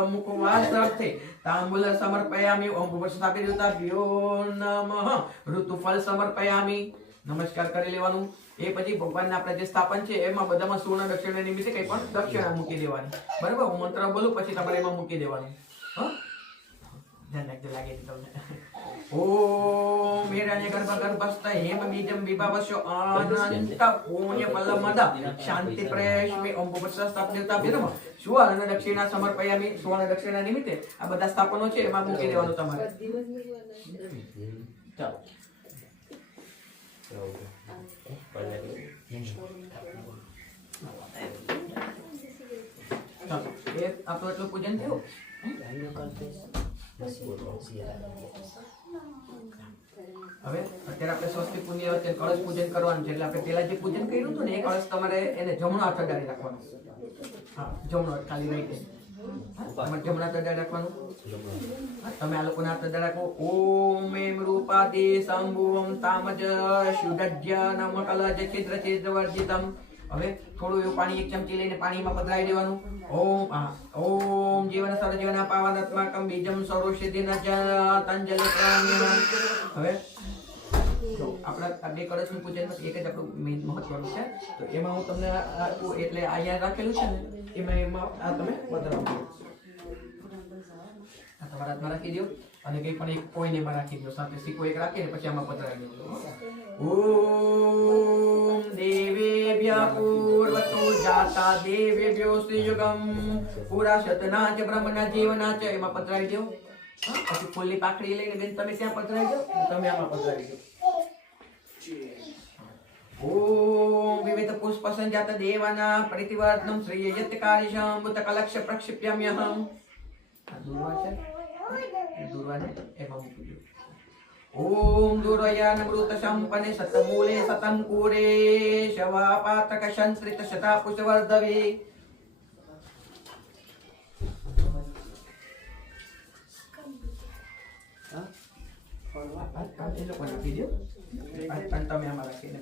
મુખવાસ અર્થે તાંબૂલ સમર્પયામિ ઓમ ભૂર્ભુવસ્સુવઃ સ્થાપિત દેવતાભ્યો નમઃ ઋતુફળ સમર્પયામિ નમસ્કાર કરી લેવાનું એ પછી ભગવાનના આપણે જે સ્થાપન છે એમાં બધામાં સુવર્ણ દક્ષિણા નિમિત્તે કંઈ પણ દક્ષિણા મૂકી દેવાની બરાબર હું મંત્ર બોલું પછી તમારે એમાં મૂકી દેવાનું હા ધ્યાન રાખજો લાગે તમને ओम हिरण्य गर्भ गर्भस्थ हेम बीजम विभावस्यो अनंत पुण्य फलमद शांति प्रेष्मि ओम भूर्भुवस्सुवः स्थापितदेवताभ्यो नमः सुवर्ण दक्षिणा समर्पयामि सुवर्ण दक्षिणा निमित्ते આ બધા સ્થાપનો છે એમાં મૂકી દેવાનું તમારે ચાલો એ આપણું એટલું પૂજન થયું હવે અત્યારે આપણે સ્વસ્તિક પુણ્ય અત્યારે કળશ પૂજન કરવાનું છે એટલે આપણે પેલા જે પૂજન કર્યું હતું ને એ કળશ તમારે એને જમણો હાથ અડાડી રાખવાનો હા જમણો ખાલી રાઈટ તમારે જમણો હાથ અડાડી રાખવાનું તમે આ લોકોને હાથ અડાડી રાખો ઓમ એમ રૂપાદિ શંભુમ તામજ શુદ્ધજ્ય નમ કલજ છિદ્ર છિદ્ર વર્જિતમ હવે થોડું એવું પાણી એક ચમચી લઈને પાણીમાં પધરાવી દેવાનું ઓમ જીવન સર્વજીવન પાવનાત્મકમ બીજમ સર્વસિદ્ધિન તંજલિ પ્રાણ્યમ હવે જો આપણા બે કળશનું પૂજન એક જ આપણું મેઇન મહત્વનું છે તો એમાં હું તમને એટલે અહીંયા રાખેલું છે ને એમાં આ તમે પધરાવો આ તમારા હાથમાં રાખી દો અને કંઈ પણ એક કોઈને એમાં રાખી દો સાથે સિક્કો એક રાખીને પછી આમાં પધરાવી દો ઓમ દેવેભ્ય પૂર્વતો જાતા દેવેભ્યો શ્રીયુગમ પુરા શતના ચ બ્રહ્મના જીવના ચ એમાં પધરાવી દો પછી ફૂલની પાકડી લઈને બેન તમે ત્યાં પધરાવી દો તમે આમાં પધરાવી દો ओम विविध पुष्प संजात देवाना प्रतिवर्धनम श्री यत्कारिशम बुतकलक्ष प्रक्षिप्याम्यहम दूरवाने एवं ओम दूरयान मृत संपने सतमूले सतम कूरे शवा पात्रक शंत्रित शता पुष्पवर्धवे તમે આમાં રાખીને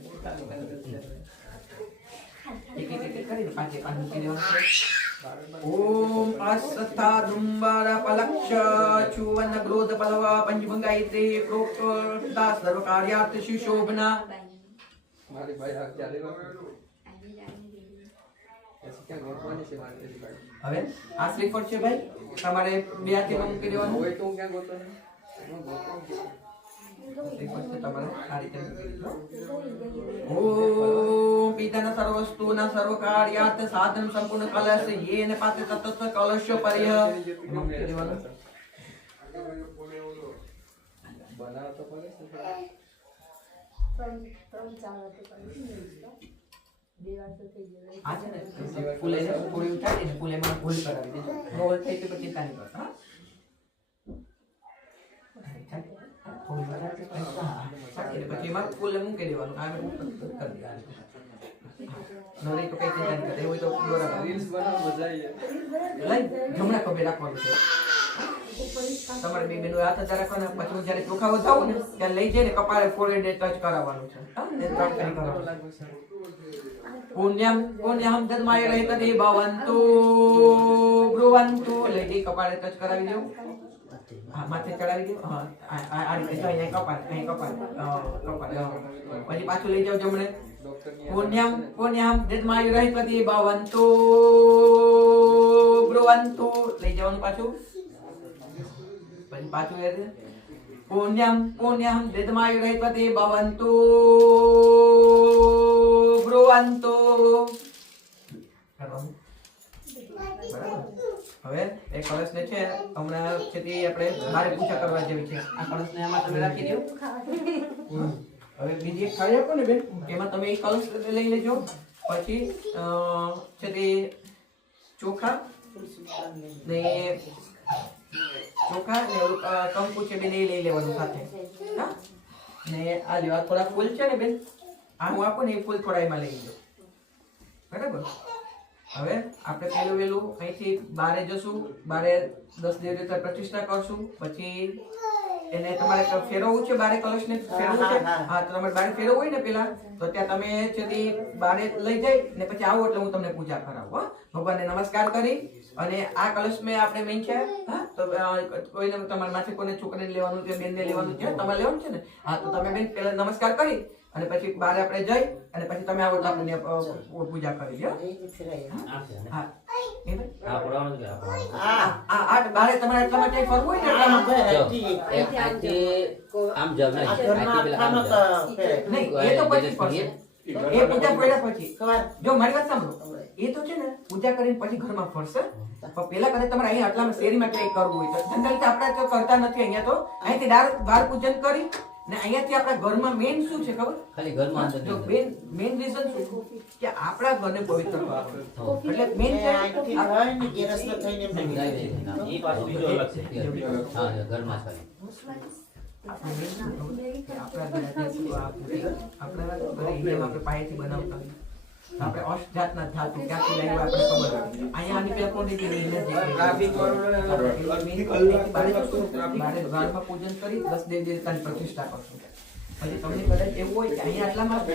ओम अस्तथा दुंबर पलक्ष चुवन ग्रोध पलवा पंचभंगायत्री प्रोक्ता सर्व कार्यार्थ सुशोभना मारी भाई आ क्या लेगा ऐसे क्या गोतवानी से मारते हैं भाई હવે આ શ્રીફળ છે ભાઈ તમારે બે હાથે મૂકી દેવાનું હોય તો ક્યાં ગોતો ને તમારે આ રીતે ઓમ પિતાના સર્વ વસ્તુના સર્વ કાર્યાર્થ સાધન સંપૂર્ણ કલશ યેન પાતે તત્ત કલશ પરિહ આ છે ને ફૂલે થોડી ઉઠાડીને ફૂલેમાં હોલ કરાવી દેજો હોલ થઈ તો પછી ચિંતા નહીં કરતા થોડી વાર પછી એમાં ફૂલ મૂકી દેવાનું આ કરી દેવાનું નોરી તો કઈ ચિંતા નહીં કરતા એવું તો રીલ્સ બનાવવા મજા આવી જમણા ખભે રાખવાનું છે તમારે બે બેનો હાથ જ રાખવાના પછી હું જ્યારે ચોખા વધાવું ને ત્યારે લઈ જઈને કપાળે ફોરેડ ટચ કરાવવાનું છે પુણ્યમ પુણ્યમ ધર્માય રહેતતિ ભવન્તુ બ્રુવન્તુ લઈ જઈ કપાળે ટચ કરાવી દેવું હા માથે ચડાવી દો હા આ રીતે અહીંયા કપાળ પછી પાછું લઈ જાવ જમણે પુણ્યમ પુણ્યમ ધર્માય રહેતતિ ભવન્તુ બ્રુવન્તુ લઈ જવાનું પાછું પછી પાછું એ પુણ્યમ પુણ્યમ ધર્માય રહેતતિ ભવન્તુ બ્રુવન્તુ હવે એ કળશને છે હમણાં છે તે આપણે બારે પૂજા કરવા જેવી છે આ કળશને આમાં તમે રાખી દો હવે બીજી એક થાળી આપો ને બેન એમાં તમે એ કળશ લઈ લેજો પછી છે તે ચોખા ને કંકુ છે બેન એ લઈ લેવાનું સાથે હા ને આ લેવા થોડા ફૂલ છે ને બેન આ હું આપું ને એ ફૂલ થોડા એમાં લઈ લો બરાબર હવે આપણે પેલું વેલું અહીંથી બારે જશું બારે 10 દિવસ પ્રતિષ્ઠા કરશું પછી એને તમારે ફેરવવું છે બારે કલશને ફેરવવું છે હા તો તમારે બારે ફેરવવું હોય ને પેલા તો ત્યાં તમે છે તે બારે લઈ જાય ને પછી આવો એટલે હું તમને પૂજા કરાવું ભગવાનને નમસ્કાર કરી અને આ કલશ મેં આપણે મેન છે હા તો કોઈને તમારા માથે કોઈને છોકરીને લેવાનું છે બેનને લેવાનું છે તમારે લેવાનું છે ને હા તો તમે બેન પેલા નમસ્કાર કરી અને પછી બારે આપણે જઈ અને પછી તમે આવો આપણે પૂજા કરી દો હા આ બારે તમારે એટલા માટે ફરવું હોય ને આમ જમ નહીં એ તો પછી ફરશે એ પૂજા કર્યા પછી જો મારી વાત સાંભળો એ તો છે ને પૂજા કરીને પછી ઘરમાં ફરશે પણ પેલા કદાચ તમારે અહીંયા આટલામાં શેરીમાં કંઈ કરવું હોય તો જનરલી તો આપણે તો કરતા નથી અહીંયા તો અહીંથી બાર પૂજન કરી ને અહીંયાથી આપણા ઘરમાં મેન શું છે ખબર ખાલી ઘરમાં જો મેન રીઝન શું કે આપણા ઘરને પવિત્ર કરવાનું એટલે મેન છે એ પાછું બીજો અલગ છે હા ઘરમાં ખાલી આપણે પાયાથી બનાવતા આપણે અષ્ટ જાતના ધાતુ ક્યાંથી લાવ્યા આપણે ખબર અહીંયા આની પેલા કોણ રીતે બારેમાં પૂજન કરી 10 દેવતાની પ્રતિષ્ઠા કરશું પછી તમને કદાચ એવું હોય કે અહીંયા આટલામાં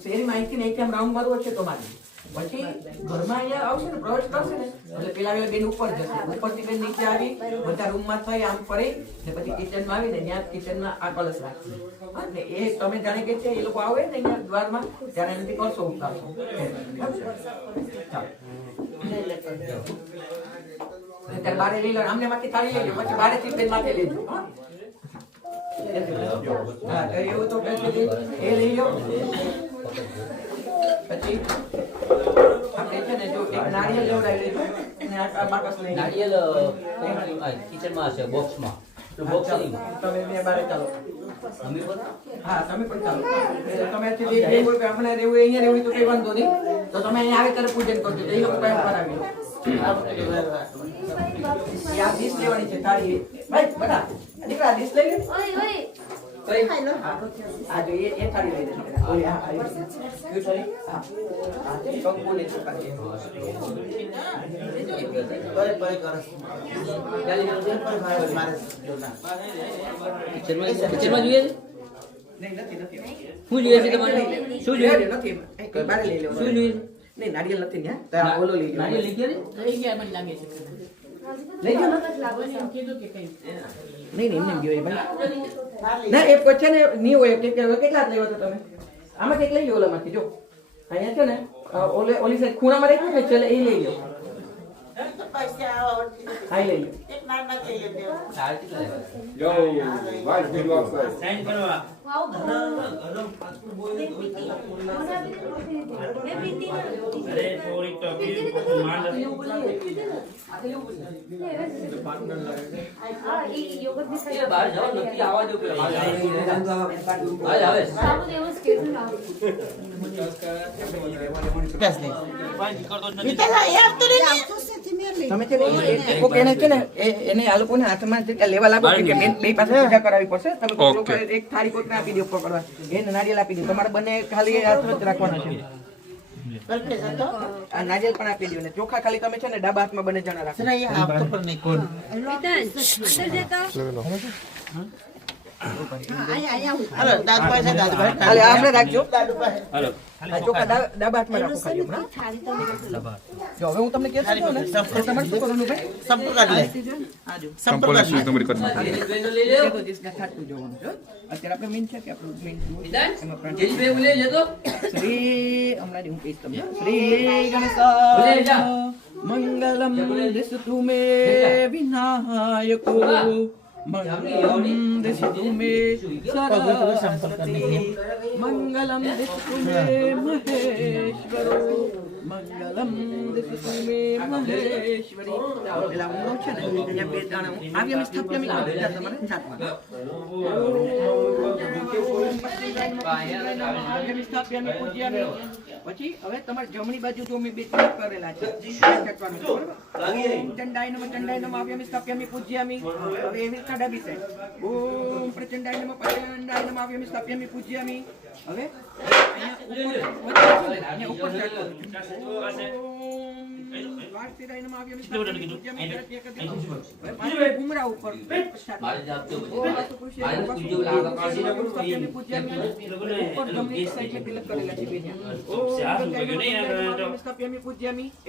શેરીમાં અહીંથી આમ રાઉન્ડ મારવો છે તો મારી પછી ઘરમાં અહીંયા આવશે ને પ્રવેશ કરશે ને એટલે પેલા બેન ઉપર જશે ઉપરથી બેન નીચે આવી બધા રૂમમાં થઈ આમ ફરી ને પછી કિચનમાં આવીને ત્યાં કિચનમાં આ કલશ રાખશે ને એ તમે જાણે કે છે એ લોકો આવે ને અહીંયા દ્વારમાં ત્યારે એનાથી કરશો ઉતારશો ત્યારે બારે લઈ લો આમને માંથી થાળી લઈ લો પછી બારે થી બેન માથે લેજો હા તો એવું તો પછી એ લઈ લો પછી આપણે છે ને જો એક નારિયેળ લેવડાવી લેજો અને આ બાકસ લઈ નારિયેળ કિચનમાં હશે બોક્સમાં બોક્સ તમે બે બારે ચાલો અમે પણ હા તમે પણ ચાલો તમે છે જે હમણાં રહેવું અહીંયા રહેવું તો કઈ વાંધો નહીં તો તમે અહીંયા આવે ત્યારે પૂજન કરજો એ લોકો કામ કરાવી લો આ ડીશ લેવાની છે થાળી ભાઈ બટા દીકરા ડીશ લઈ લે આ જો એ થાળી લઈ લે ઓલી આ થાળી હા આ તે કંકુ ને ચોખા છે કિચનમાં જોઈએ છે નહીં નથી શું જોઈએ છે તમારે શું જોઈએ નથી બારે લઈ લેવાનું શું જોઈએ નહીં નારિયેળ નથી ને તો ઓલો લઈ લો નારિયેળ લઈ ગયા લઈ જાઓ નહીં એમને ગયો ભાઈ ના એ પછી ને નહીં હોય કેટલા લેવા તો તમે આમાં કંઈક લઈ લો ઓલામાંથી જો અહીંયા છે ને ઓલી સાઈડ ખૂણામાં રાખ્યું ને ચાલે એ લઈ લો પૈસા આવડતી ખાઈ લઈએ એક નાના કેલે દેવા સાહેબ કેટલા લેવા? જો વાલ ફેરવા પર સાઈન કરવા અરે થોડીક તો માંડ એ બહાર જાઓ નક્કી આવા દો પેલા આવે વિતલા યાર તો રે તમે છે ને એકો કેને છે ને એને આ લોકોને હાથમાં લેવા લાગો કે બે પાસે પૂજા કરાવવી પડશે તમે લોકો એક થાળી કોઈને આપી દો પકડવા એને નારિયેળ આપી દો તમારે બંને ખાલી હાથ જ રાખવાના છે આ નારિયેળ પણ આપી દો ને ચોખા ખાલી તમે છે ને ડાબા હાથમાં બંને જણા રાખો સરા યા આપતો પર નહીં કોણ હાલો દાદુભાઈ છે દાદુભાઈ હાલે આપણે રાખજો દાદુભાઈ હાલો આ ચોખા ડાબા હાથમાં રાખો ખાલી હમણાં જો હવે હું તમને કહી શકું ને તમારે શું કરવાનું ભાઈ સંપૂર્ણ લે સંપૂર્ણ લઈ લે અત્યારે આપણે મેન છે કે આપણું મેન વિધાન જેજી બે લઈ જતો શ્રી હમણાં હું કહીશ તમને શ્રી ગણેશાય મંગલમ દિશતુ મે વિનાયકો મંગલમ દિશતુ મે સરસ્વતી મંગલમ દિશતુ મે મહેશ્વરો મંગલમ દિશતુ મે મહેશ્વરી પેલા હું છે ને ત્યાં બે દાણા આવ્યા મેં સ્થાપ્યા મેં તમારે જાતમાં પછી હવે તમારે જમણી બાજુ જો મેં બે ક્લિક કરેલા છે ચંડાય નમ આવ્યામી સ્થાપ્યામી પૂજ્યામી હવે એવી રીતના ડાબી સાઈડ ઓમ પ્રચંડાય નમ આવ્યામી સ્થાપ્યામી પૂજ્યામી હવે અહીંયા ઉપર ઉમરા ઉપર મારે જાપ તો મારે પૂજો લાગા પાછી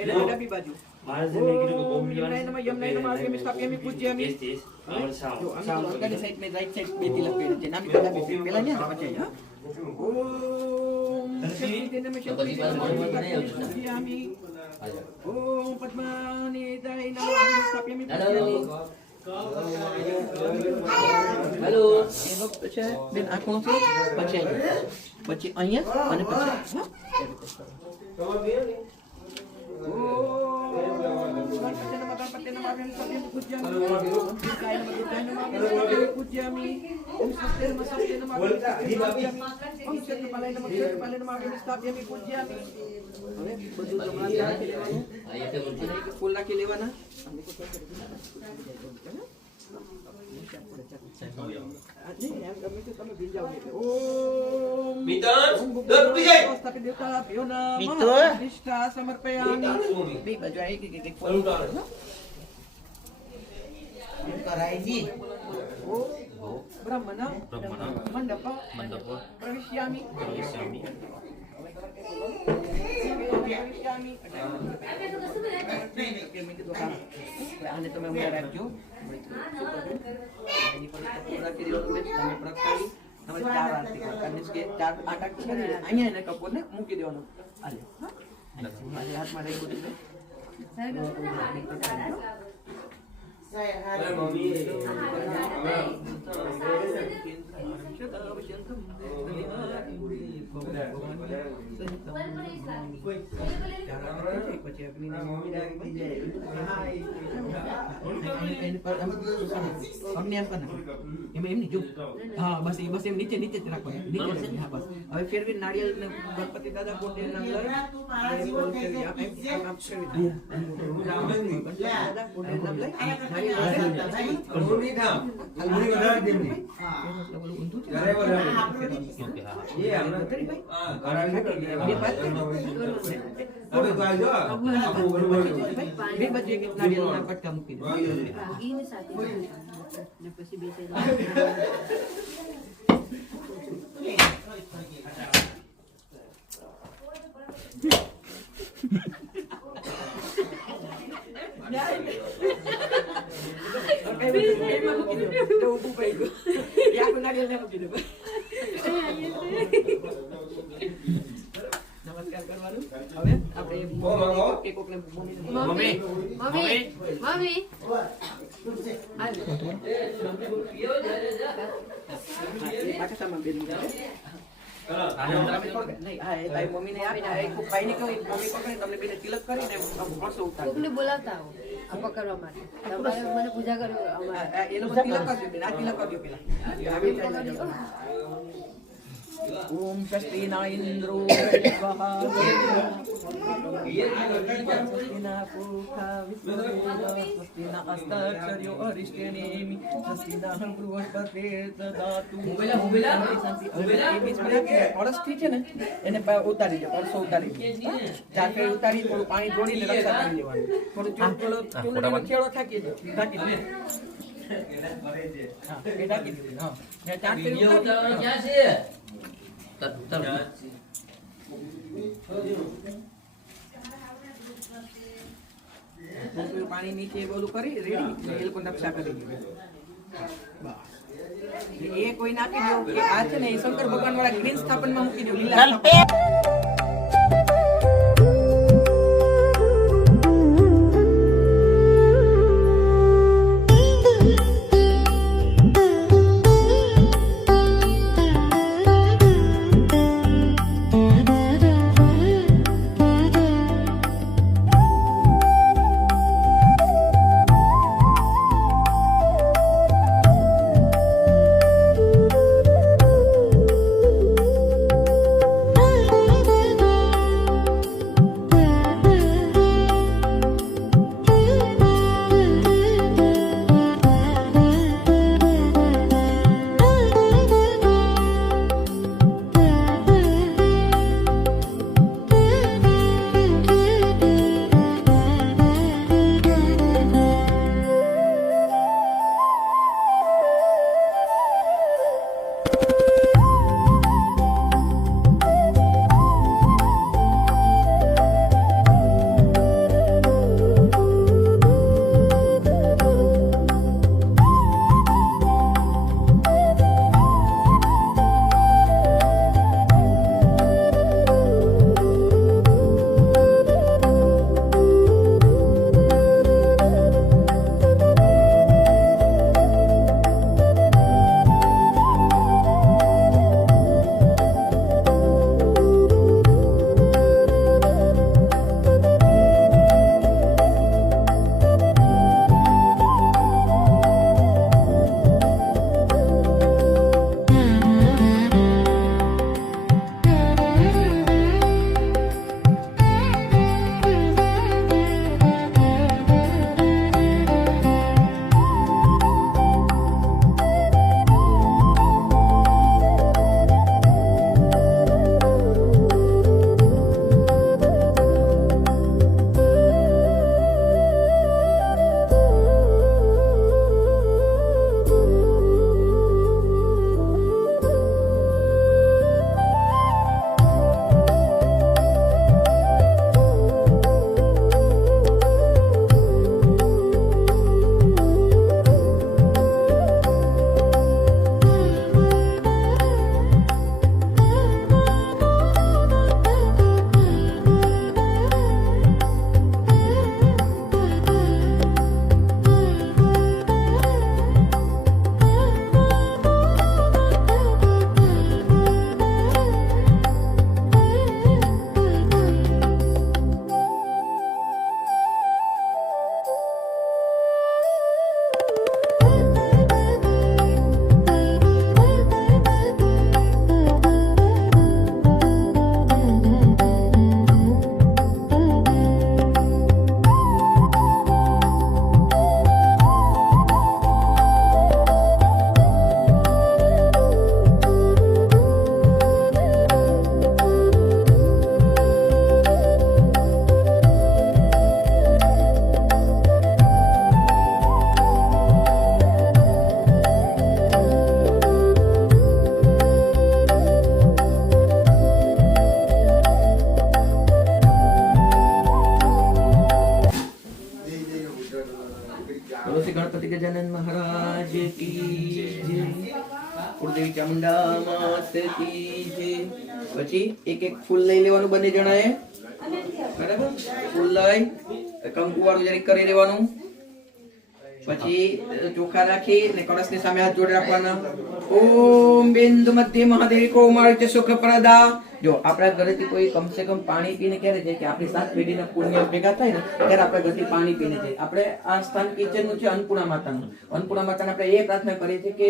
ડાબી બાજુ ઓમ પદ્માનિતાય નમઃ સ્થાપ્યામિ પૂજ્યામિ હેલો એ વખત છે બેન આ કોણ છે પછી અહીંયા અને પછી ફૂલ નાખી લેવાના મંડપ પ્રવિશ્યામિ આને તમે હમણાં રાખજો ચાર આરતી અહીંયા એને કપૂરને મૂકી દેવાનું હાથમાં રહી બધું બસ એમ નીચે નીચે જ રાખવાનું હા બસ હવે ફેરવી નારિયેળ ને ગણપતિ દાદા કોટે પટકા મૂકી નમસ્કાર નમસ્કાર કરવાનું. હવે આપણે કોકને મમ્મી મમ્મી મમ્મી પાછળમાં બેન નહીં, હા એ તારી મમ્મીને આપીને આ એક ભાઈને કહું મમ્મી પકડી તમને બેને તિલક કરીને પાછો ઉતાર કોકને બોલાવતા આવો આ પકડવા માટે તમારે મને પૂજા કરવી અમારે એ લોકો તિલક કરજો બેન આ તિલક કરજો પેલા ઓમ સ્વસ્તિ ના ઇન્દ્રો સ્વાહા સ્વસ્તિ ના પુખા વિશ્વદેવા સ્વસ્તિ ના અષ્ટાક્ષર્યો અરિષ્ટેનેમિ સ્વસ્તિ ના બૃહસ્પતે દદાતુ પરસથી છે ને એને ઉતારી દે પરસો ઉતારી દે ચાર ફેર ઉતારી થોડું પાણી ઢોળીને રક્ષા કરી લેવાનું થોડું ચૂલો ખેડો થાકી દે ઢાકી દે હા એ ઢાકી દે હા ને ચાર ફેર ઉતારી ક્યાં છે પાણી નીચે બોલું કરી રેડી એ લોકો નકશા કરી દે એ કોઈ નાખી દો કે આ છે ને એ શંકર ભગવાન વાળા ગ્રીન સ્થાપનમાં મૂકી દો લીલા गणपति गजानन महाराज की जय। કુળદેવી ચામુંડા માત કી જય. પછી એક એક ફૂલ લઈ લેવાનું બંને જણાએ, બરાબર? ફૂલ લઈ કંકુ વાળું જરીક કરી દેવાનું. પછી ચોખા રાખી ને કળશની સામે હાથ જોડે રાખવાના. ઓમ બિંદુ મધ્ય મહાદેવી કોમાળી સુખ પ્રદા. જો આપણા ઘરેથી કોઈ કમસે કમ પાણી પીને ક્યારે જાય કે આપણી 7 પેઢીના પુણ્ય ભેગા થાય ને ત્યારે આપણા ઘરથી પાણી પીને જાય. આપણે આ સ્થાન કિચન નું છે અન્નપૂર્ણા માતાનું. અન્નપૂર્ણા માતાને આપણે એ પ્રાર્થના કરીએ છીએ કે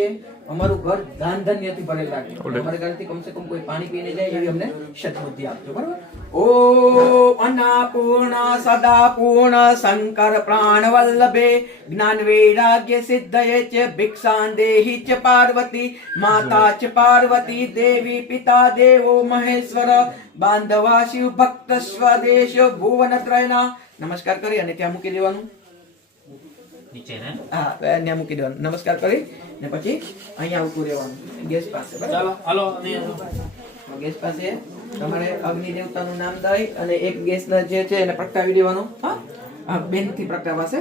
અમારું ઘર દાન ધન્યથી ભરેલું લાગે. અમારા ઘરથી કમસે કમ કોઈ પાણી પીને જાય એવી અમને સદબુદ્ધિ આપજો, બરાબર? ઓમ અન્નપૂર્ણા સદા પૂર્ણ શંકર પ્રાણ વલ્લભે જ્ઞાન વૈરાગ્ય સિદ્ધયે ચ ભિક્ષાં દેહી ચ પાર્વતી માતા ચ પાર્વતી દેવી પિતા દેવો મહેશ્વર બાંધવા શિવ ભક્ત સ્વદેશ ભુવન ત્રયના નમસ્કાર કરી અને ત્યાં મૂકી દેવાનું. હા, ત્યાં મૂકી દેવાનું. નમસ્કાર કરી ને પછી અહીંયા ઉભું રહેવાનું ગેસ પાસે, બરાબર? ગેસ પાસે તમારે અગ્નિ દેવતાનું નામ દઈ અને એક ગેસ જે છે એને પ્રગટાવી દેવાનું. હા, બેન થી પ્રગટાવાશે.